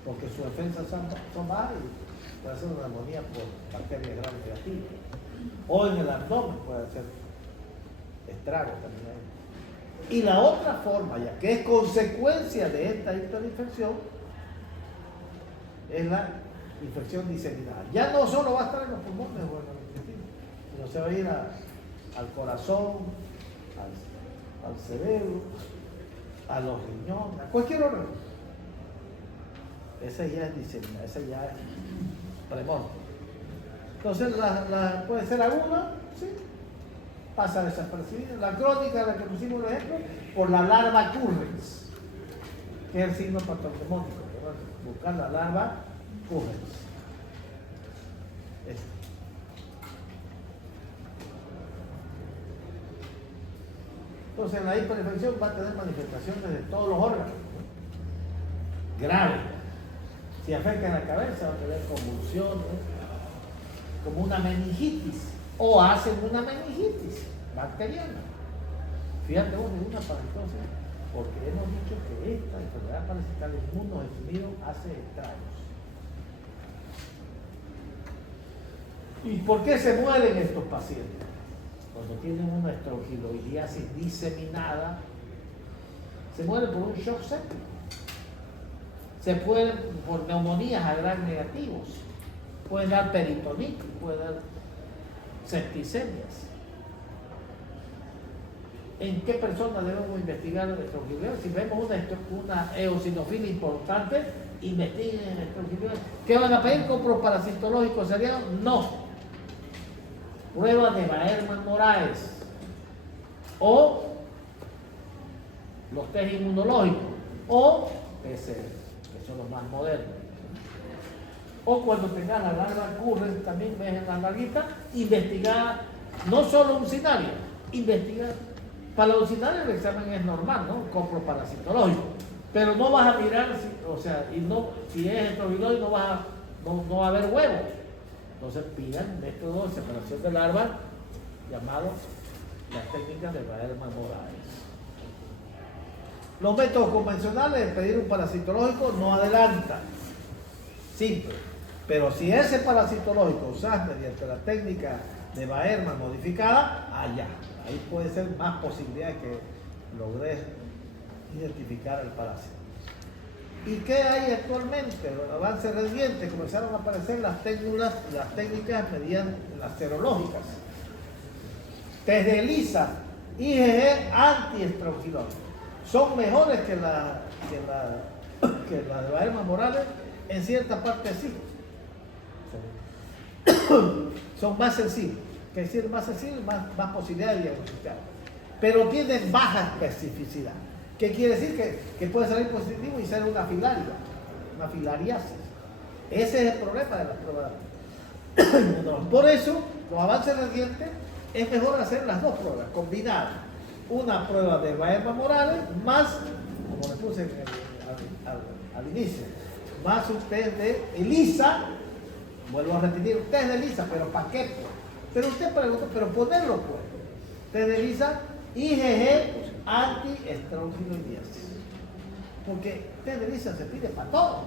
porque sus defensas son bajas y puede hacer una neumonía por bacterias gram negativas. O en el abdomen puede hacer estragos también ahí. Y la otra forma, ya que es consecuencia de esta hiperinfección, es la infección diseminada. Ya no solo va a estar en los pulmones o en los intestinos, no se va a ir al corazón, al cerebro, a los riñones, a cualquier órgano. Esa ya es diseminada, esa ya es premorte. Entonces, puede ser aguda, sí, pasa desapercibida. La crónica, la que pusimos el ejemplo, por la larva currens, que es el signo patognomónico. Buscar la larva currens. Entonces, la hiperinfección va a tener manifestaciones de todos los órganos, grave. Si afecta a la cabeza, va a tener convulsiones, como una meningitis, o hacen una meningitis bacteriana. Fíjate vos, de una parasitosis, porque hemos dicho que esta enfermedad parasital inmunodeprimido hace estragos. ¿Y por qué se mueren estos pacientes? Cuando tienen una estrongiloidiasis diseminada, se mueren por un shock séptico. Se pueden por neumonías a gran negativos. Pueden dar peritonitis, pueden dar septicemias. ¿En qué personas debemos investigar la estrongiloidiasis? Si vemos una eosinofilia importante, investiguen en estrongiloidiasis. ¿Qué van a pedir? ¿Coproparasitológicos seriados? No. Prueba de Baerman-Moraes o los test inmunológicos o PCR, que son los más modernos. O cuando tengas la larva currens, también ves en la larguita, investigar no solo uncinario, investigar. Para los uncinarios el examen es normal, ¿no? Coproparasitológico. Pero no vas a mirar, si es estrogiloide no va a haber huevos. Entonces pidan método de separación de larvas llamado las técnicas de Baerman-Moraes. Los métodos convencionales de pedir un parasitológico no adelantan. Simple. Pero si ese parasitológico usas mediante la técnica de Baerman modificada, allá. Ahí puede ser más posibilidad de que logres identificar el parásito. ¿Y qué hay actualmente? Los avances recientes comenzaron a aparecer las técnicas mediante las serológicas. Test de ELISA, IgG antiestrongiloide. Son mejores que la de Baerman-Moraes, en cierta parte sí. Son más sensibles. Que decir más sensibles, más posibilidad de diagnosticar. Pero tienen baja especificidad. ¿Qué quiere decir? Que puede salir positivo y ser una filariasis. Ese es el problema de las pruebas. Por eso, los avances recientes, es mejor hacer las dos pruebas, combinar una prueba de Baerman-Moraes más, como le puse al inicio, más un test de ELISA, vuelvo a repetir, un test de ELISA, pero ¿para qué? Pero usted pregunta, pero ponerlo pues. Test de ELISA, IgG anti-estrongiloidiasis. Porque test de ELISA se pide para todo.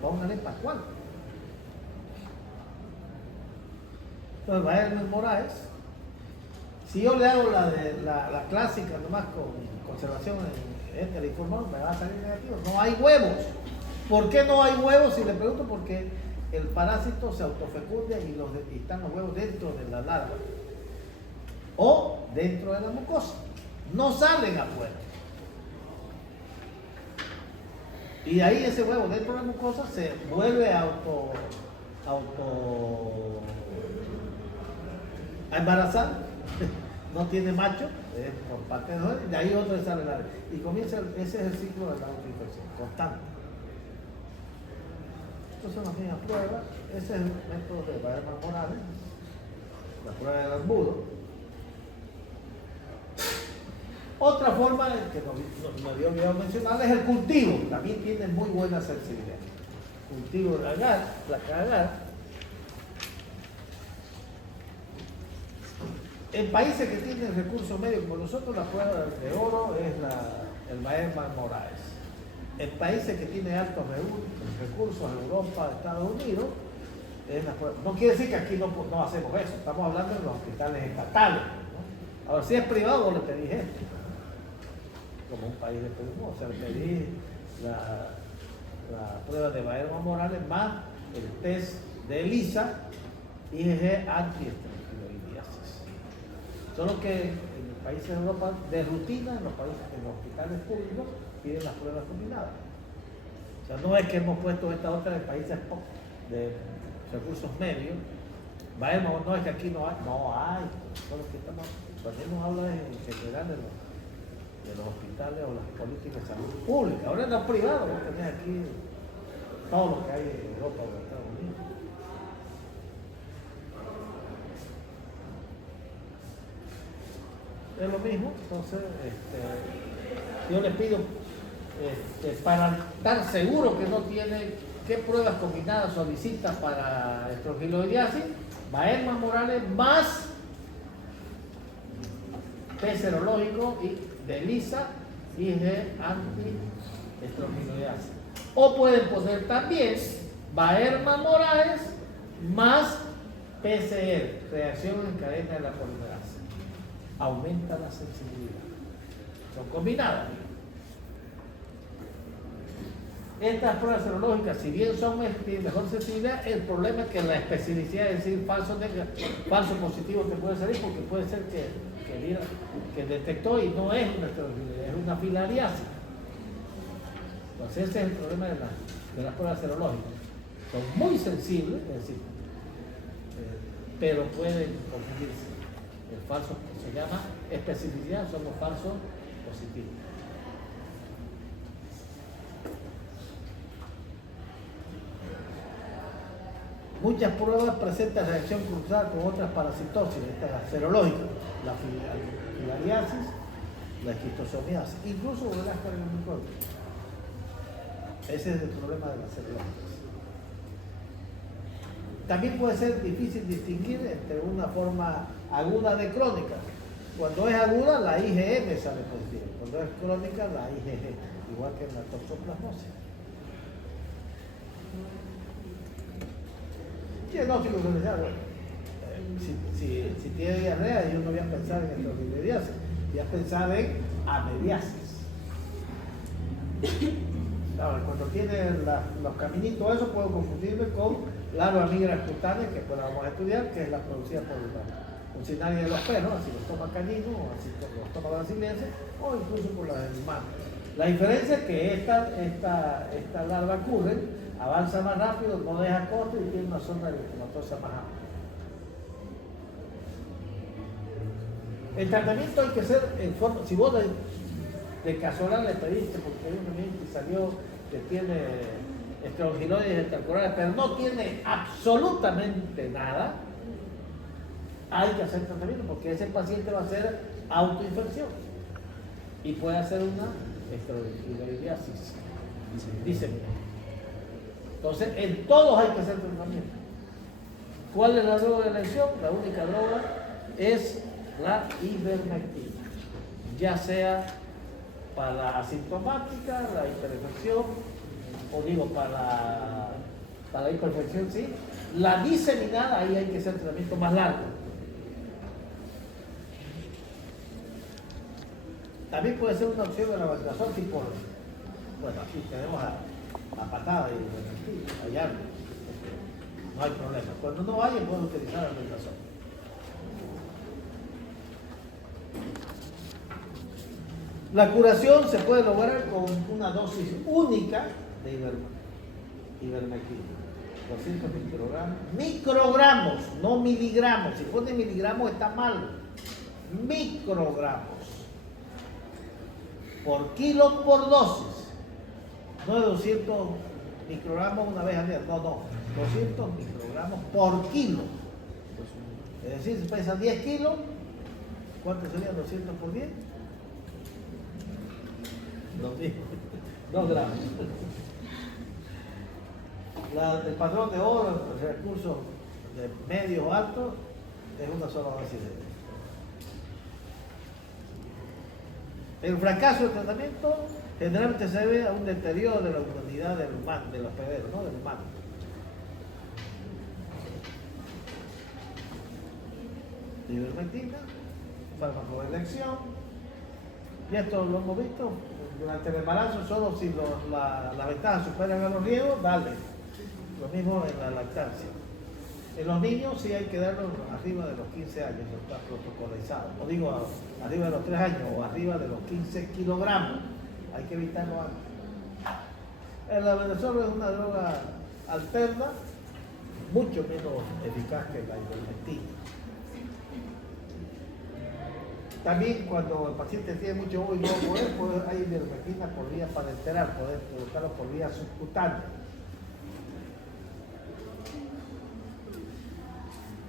Póngale para cuál. Entonces, Baerman-Moraes, si yo le hago la clásica nomás con conservación heteroinformado, me va a salir negativo. No hay huevos. ¿Por qué no hay huevos? Si le pregunto, porque el parásito se autofecunda y están los huevos dentro de la larva o dentro de la mucosa. No salen afuera. Y ahí ese huevo dentro de la mucosa se vuelve a embarazar. No tiene macho, por parte de los y de ahí otro le sale la larva. Y comienza, ese es el ciclo de la autoinfección, constante. Estas son las mismas pruebas. Ese es el método de Baerman-Moraes, la prueba del embudo. Otra forma que me había olvidado mencionar es el cultivo. También tiene muy buena sensibilidad. Cultivo de agar, placa de agar. En países que tienen recursos medios como nosotros, la prueba de oro es el Baerman-Moraes. En países que tienen altos recursos, en Europa, Estados Unidos, es la prueba. No quiere decir que aquí no hacemos eso. Estamos hablando de los hospitales estatales, ¿no? Ahora, si es privado, no le pedís esto. Como un país de Perú, o sea, le pedís la prueba de Baerman-Moraes más el test de ELISA IgG anti-esteroidiasis. Solo que en los países de Europa, de rutina, en los hospitales públicos, piden las pruebas combinadas. O sea, no es que hemos puesto esta otra en países de recursos medios. No es que aquí no hay. Solo que cuando uno habla en general de los hospitales o las políticas de salud pública. Ahora en los privados, vos tenés aquí todo lo que hay en Europa o en Estados Unidos. Es lo mismo, entonces yo les pido para estar seguro que no tiene qué pruebas combinadas solicita para estrogloidiasis, Baerman Morales más test serológico y de ELISA IgG anti-estrogloidiasis. O pueden poner también Baerman Morales más PCR, reacción en cadena de la polimerasa. Aumenta la sensibilidad. Son combinadas. Estas pruebas serológicas, si bien tienen mejor sensibilidad, el problema es que la especificidad, es decir, falso positivo que puede salir, porque puede ser que detectó y no es una esteroidiasis, es una filariasis. Entonces ese es el problema de las pruebas serológicas. Son muy sensibles, es decir, pero pueden confundirse. El falso se llama especificidad, son los falsos positivos. Muchas pruebas presentan reacción cruzada con otras parasitosis, esta es la serológica, la filariasis, la esquistosomiasis, incluso el ascaris. Ese es el problema de las serológicas. También puede ser difícil distinguir entre una forma aguda de crónica. Cuando es aguda, la IgM sale positiva. Cuando es crónica, la IgG, igual que en la toxoplasmosis. Diagnóstico diferencial, bueno, si tiene diarrea, yo no voy a pensar en estrogloidiasis, voy a pensar en ameliasis. Claro, cuando tiene los caminitos, eso puedo confundirme con larva migra cutánea, que pues la vamos a estudiar, que es la producida por la funcinaria de los perros, así los toma caninos, o así los toma brasilienses, o incluso por la del humano. La diferencia es que esta larva ocurre, avanza más rápido, no deja corte y tiene una zona eritematosa más amplia. El tratamiento hay que ser en forma, si vos de casualidad le pediste, porque hay un niño que salió que tiene estrogloides intercorales, pero no tiene absolutamente nada, hay que hacer tratamiento porque ese paciente va a hacer autoinfección y puede hacer una estrogloidiasis. Dicen. Entonces, en todos hay que hacer tratamiento. ¿Cuál es la droga de elección? La única droga es la ivermectina, ya sea para la asintomática, la hipertensión, o digo para la hipertensión, sí. La diseminada, ahí hay que hacer tratamiento más largo. También puede ser una opción de la vacunación tipo, bueno, aquí tenemos la patada y allá no hay problema. Cuando no haya, puedo utilizar la medicación. La curación se puede lograr con una dosis única de ivermectina. 200 microgramos, no miligramos. Si pone miligramos está mal. Microgramos. Por kilo por dosis. No de 200 microgramos una vez al día, no, 200 microgramos por kilo. Es decir, si pesa 10 kilos, ¿cuánto sería 200 por 10? 2 gramos. El patrón de oro, el recurso de medio o alto, es una sola dosis de El fracaso del tratamiento generalmente se debe a un deterioro de la inmunidad del humano, del hospedero, ¿no? Del humano. Ivermectina, fármaco de elección, y esto lo hemos visto durante el embarazo, solo si las ventajas superan a los riesgos, dale. Lo mismo en la lactancia. En los niños sí hay que darlos arriba de los 15 años, eso está protocolizado. O digo, arriba de los 3 años o arriba de los 15 kilogramos, hay que evitarlo antes. El albendazol es una droga alterna, mucho menos eficaz que la ivermectina. También cuando el paciente tiene mucho ojo y no poder, hay ivermectina por vía parenteral, poder colocarlo por vía subcutánea.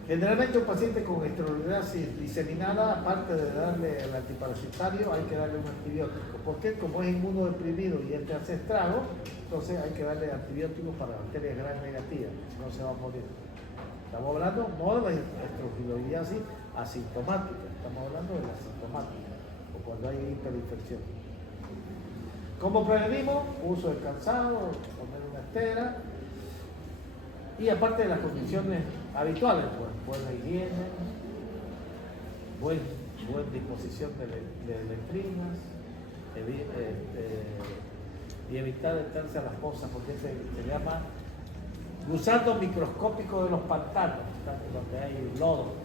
Generalmente un paciente con estrogloidiasis diseminada, aparte de darle el antiparasitario, hay que darle un antibiótico. Porque como es inmunodeprimido y este hace estrago, entonces hay que darle antibióticos para bacterias gram negativas, si no se va a morir. Estamos hablando no de la estrogloidiasis asintomática, estamos hablando de la sintomática, o cuando hay hiperinfección. ¿Cómo prevenimos? Uso del calzado, poner una estera, y aparte de las condiciones habituales, pues buena higiene, buena disposición de letrinas, y evitar entrarse a las fosas, porque se llama gusano microscópico de los pantanos, donde hay lodo.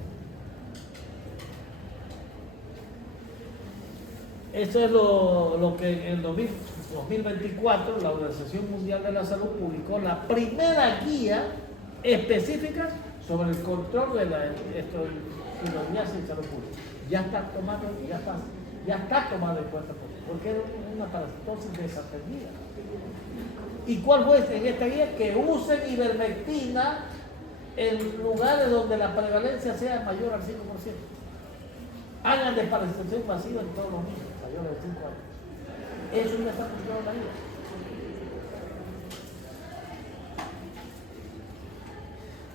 Eso es lo que en 2024 la Organización Mundial de la Salud publicó la primera guía específica sobre el control de la estrogloidiasis en salud pública. Ya está tomado en cuenta porque es una parasitosis desatendida. ¿Y cuál fue en esta guía? Que usen ivermectina en lugares donde la prevalencia sea mayor al 5%. Hagan desparasitación masiva en todos los niños mayores de 5 años. Eso ya está funcionando en la guía.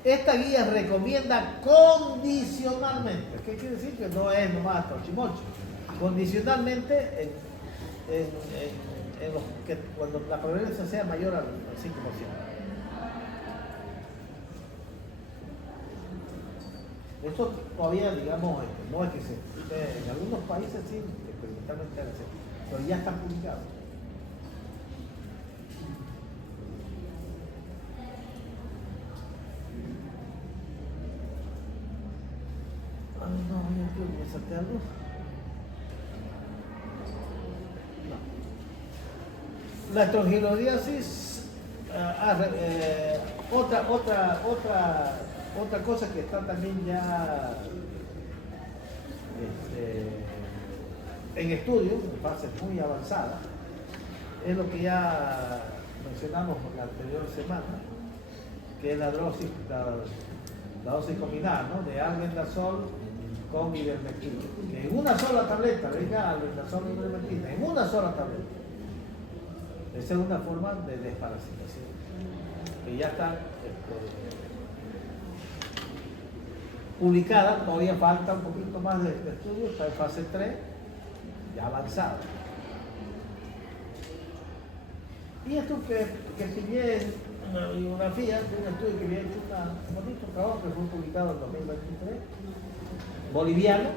Esta guía recomienda condicionalmente. ¿Qué quiere decir? Que no es nomás tochimocho. Condicionalmente cuando la prevalencia sea mayor al 5%. Esto todavía, digamos, no es que se... En algunos países sí, experimentalmente hace, pero ya está publicado. Ay, no, yo creo que me salté algo. No. La estrogloidiasis, otra cosa que está también ya en estudio, en fase muy avanzada, es lo que ya mencionamos la anterior semana, que es la dosis combinada, ¿no? De albendazol con ivermectina. Que en una sola tableta, venga albendazol y ivermectina, en una sola tableta. Esa es una forma de desparasitación, que ya está publicada, todavía falta un poquito más de estudio, está en fase 3, ya avanzado. Y esto que pillé una bibliografía de un estudio que había hecho un bonito trabajo que fue publicado en 2023, boliviano,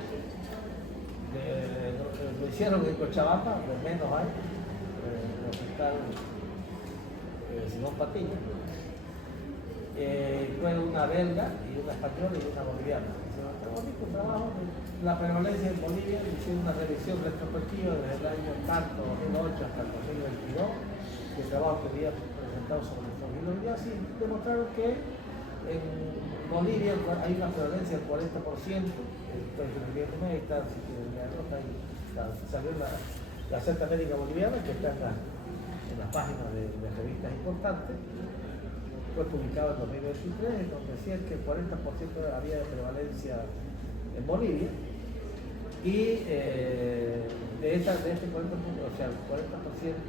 lo hicieron en Cochabamba, de menos hay, el hospital Simón Patiño. Fue una belga y una española y una boliviana. Un bonito trabajo. La prevalencia en Bolivia, hicieron una revisión retrospectiva desde el año tanto 2008 hasta el 2022, que el trabajo que había presentado sobre el estrogloidiasis, y demostraron que en Bolivia hay una prevalencia del 40%, salió la Centa Médica Boliviana, que está en las páginas de revistas importantes. Fue publicado en 2023, donde decía que el 40% había de prevalencia en Bolivia, y de este 40%, o sea, el 40%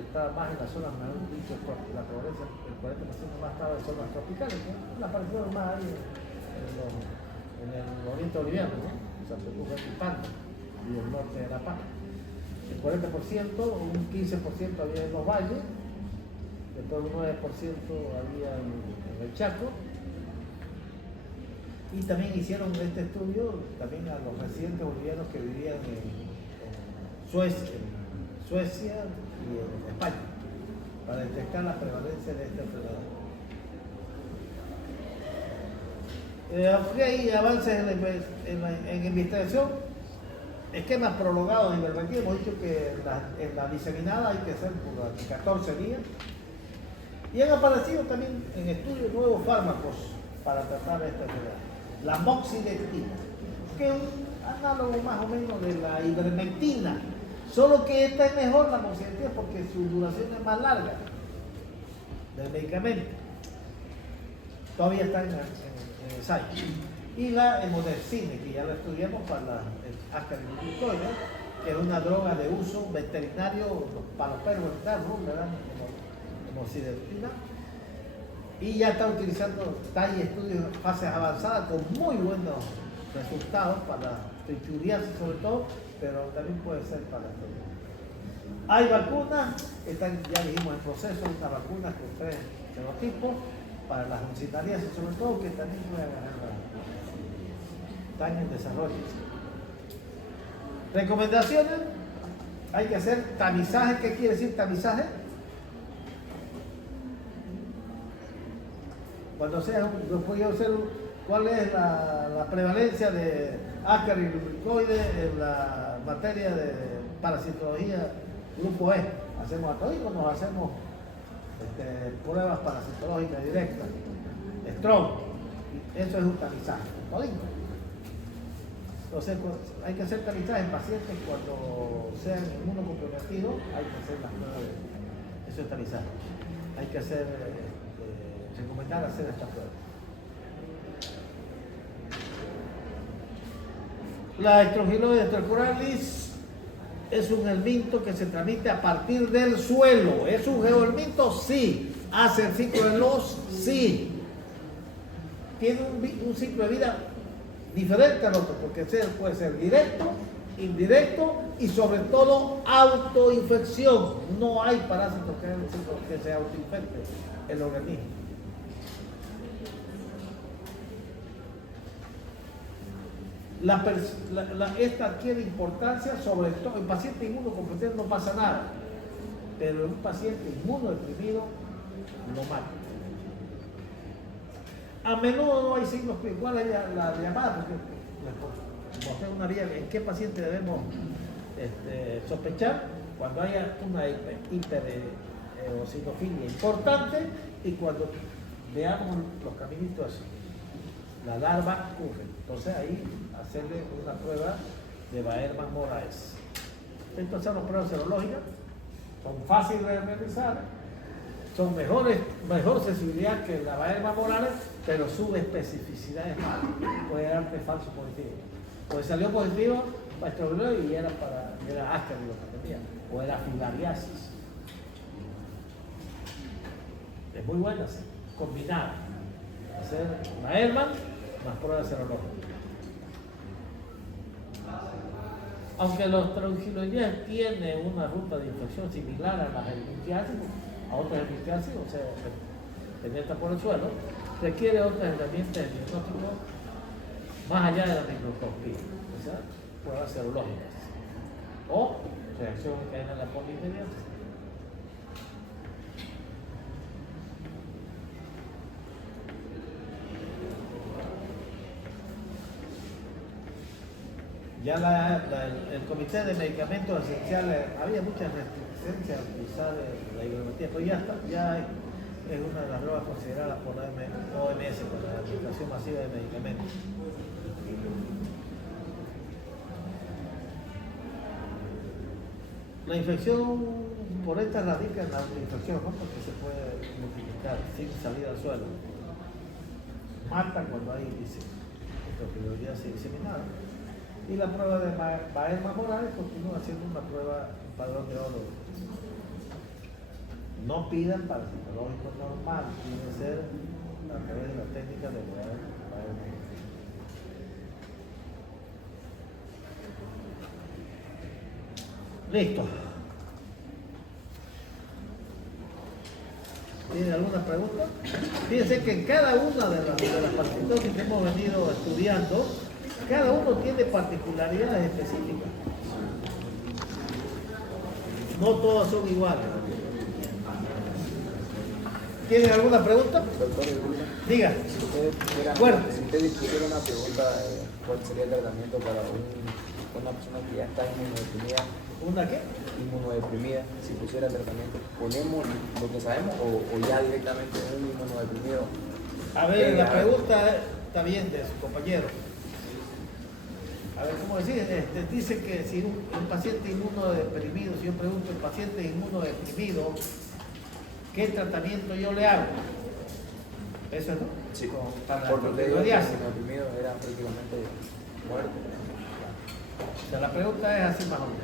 estaba más en las zonas, me han dicho, la prevalencia, el 40% más estaba en zonas tropicales, ¿no? La parecida más ahí en el oriente boliviano, ¿no? Santo Cruz y Panda, y el norte de La Paz. El 40%, un 15% había en los valles, después un 9% había en el Chaco, y también hicieron este estudio también a los residentes bolivianos que vivían en Suecia y en España, para detectar la prevalencia de esta enfermedad. Aunque hay avances en investigación, esquemas prolongados de ivermectina, hemos dicho que en la diseminada hay que hacer por 14 días. Y han aparecido también en estudios nuevos fármacos para tratar esta enfermedad. La moxidectina, que es un análogo más o menos de la ivermectina, solo que esta es mejor la moxidectina porque su duración es más larga del medicamento. Todavía está en ensayo. Y la hemodexine, que ya la estudiamos para el ascaris, que es una droga de uso veterinario para los perros, ¿verdad? Hemodexina. Y ya está utilizando, está en estudios en fases avanzadas con muy buenos resultados para trichuriasis sobre todo, pero también puede ser para esto. Hay vacunas, están, ya dijimos, en proceso, unas vacunas con 3 serotipos para las oncitariasis sobre todo, que también puede ganar daño en desarrollo. Recomendaciones, hay que hacer tamizaje. ¿Qué quiere decir tamizaje? Cuando sea, ¿cuál es la prevalencia de Ascaris en la materia de parasitología grupo E? ¿Hacemos a todito o nos hacemos pruebas parasitológicas directas? Strong. Eso es un tamizaje. Todito. Entonces, hay que hacer tamizaje en pacientes cuando sean inmunocomprometidos, hay que hacer las pruebas de eso es tamizaje. Hay que hacer, recomendar hacer estas pruebas. La Strongyloides estercoralis es un helminto que se transmite a partir del suelo. ¿Es un geohelminto? Sí. ¿Hace el ciclo de los? Sí. Tiene un ciclo de vida diferente al otro, porque puede ser directo, indirecto y sobre todo autoinfección. No hay parásitos que se autoinfecten el organismo. Esta adquiere importancia sobre todo en pacientes inmunocompetentes no pasa nada, pero en un paciente inmunodeprimido lo mata. A menudo no hay signos. ¿Cuál es la llamada? Porque mostré una vía en qué paciente debemos sospechar cuando haya una hiperosinofilia importante y cuando veamos los caminitos así. La larva ocurre. Entonces ahí hacerle una prueba de Baerman-Moraes. Entonces son las pruebas serológicas, son fáciles de realizar, son mejor sensibilidad que la Baerman-Moraes, pero su especificidad es mala. Puede darte falso positivo. Pues salió positivo para Strongyloides y era Ascaris lo que tenía, o era filariasis. Es muy buena, ¿sí? Combinar, hacer Baerman más pruebas serológicas. Aunque los Strongyloides tienen una ruta de infección similar a las helmintiasis, a otras helmintiasis, o sea, penetran por el suelo, requiere otras herramientas de diagnóstico más allá de la microscopía, o sea, pruebas serológicas o reacción en cadena de la polimeriasis. Ya el Comité de Medicamentos Esenciales, había muchas resistencias a utilizar la ivermectina, pero ya es una de las drogas consideradas por la OMS, por la Administración Masiva de Medicamentos. La infección por esta radica en la autoinfección, ¿no? Porque se puede multiplicar sin salir al suelo. Mata cuando hay Strongyloides diseminada. Y la prueba de Baerman-Moraes continúa siendo una prueba, un padrón de oro. No pidan parasitológico normal, tiene que ser a través de la técnica de Baerman. Listo. ¿Tienen alguna pregunta? Fíjense que en cada una de las parasitologías que hemos venido estudiando, cada uno tiene particularidades específicas. No todas son iguales. ¿Tienen alguna pregunta? Doctor, disculpe. Diga. Si usted dispusiera una pregunta, ¿cuál sería el tratamiento para una persona que ya está inmunodeprimida? ¿Una qué? Inmunodeprimida, si pusiera el tratamiento, ¿ponemos lo que sabemos o ya directamente un inmunodeprimido? A ver, la pregunta está bien de su compañero. A ver, ¿cómo decir? Dice que si un paciente inmunodeprimido, si yo pregunto al paciente inmunodeprimido, ¿qué tratamiento yo le hago? Eso, ¿no? Sí, para porque usted dijo que el la inmunodeprimido era prácticamente muerto. O sea, la pregunta es así más o menos.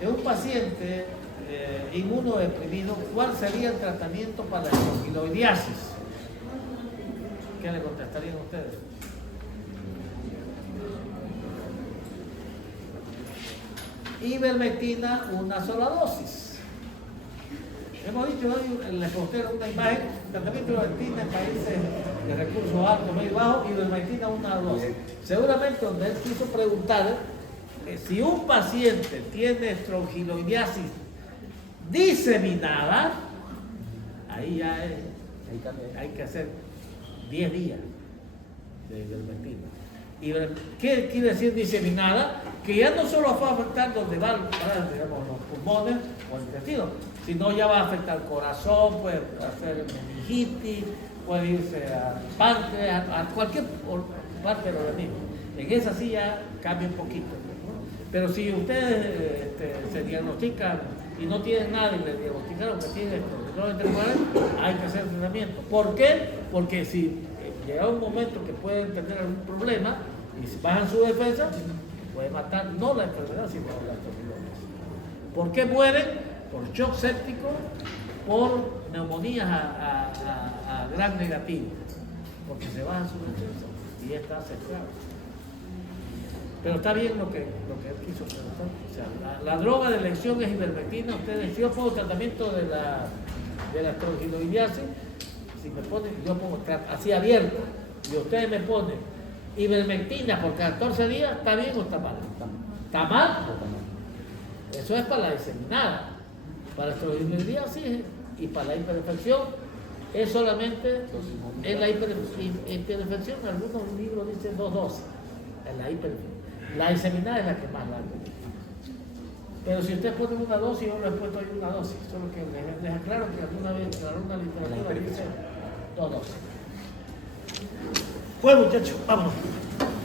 En un paciente inmunodeprimido, ¿cuál sería el tratamiento para la estrogiloidiasis? ¿Qué le contestarían ustedes? Ivermectina, una sola dosis. Hemos dicho hoy, les mostré una imagen, tratamiento de ivermectina en países de recursos altos, medio bajos, ivermectina, una dosis. Seguramente donde él quiso preguntar si un paciente tiene estrogiloidiasis diseminada, ahí ya es, hay que hacer 10 días de ivermectina. ¿Qué quiere decir diseminada? Que ya no solo va a afectar donde van, digamos, los pulmones o el intestino, sino ya va a afectar el corazón, puede hacer meningitis, puede irse al páncreas, a cualquier parte del organismo. En esa sí ya cambia un poquito, ¿no? Pero si ustedes se diagnostican y no tienen nada y le diagnosticaron que tiene esclerosis terminal, hay que hacer tratamiento. ¿Por qué? Porque si llega un momento que pueden tener algún problema y si bajan su defensa, puede matar no la enfermedad, sino la estrogiloidiasis. ¿Por qué mueren? Por shock séptico, por neumonías a gran negativo, porque se baja su defensa y está cercado. Pero está bien lo que él quiso preguntar. O sea, la droga de elección es ivermectina. Ustedes, si yo pongo tratamiento de la estrogiloidiasis, si me ponen, yo pongo así abierto, y ustedes me ponen ivermectina por 14 días, ¿está bien o está mal? ¿Está mal? Eso es para la diseminada. Para la estrogiloidiasis y para la hiperinfección es solamente en la hiperinfección. En algunos libros dicen 2 dosis. En la hiperinfección. La diseminada es la que más larga. Pero si ustedes ponen una dosis, yo les he puesto ahí una dosis. Solo que les aclaro que alguna vez en alguna literatura dice 2 dosis. Bueno, muchachos, vámonos.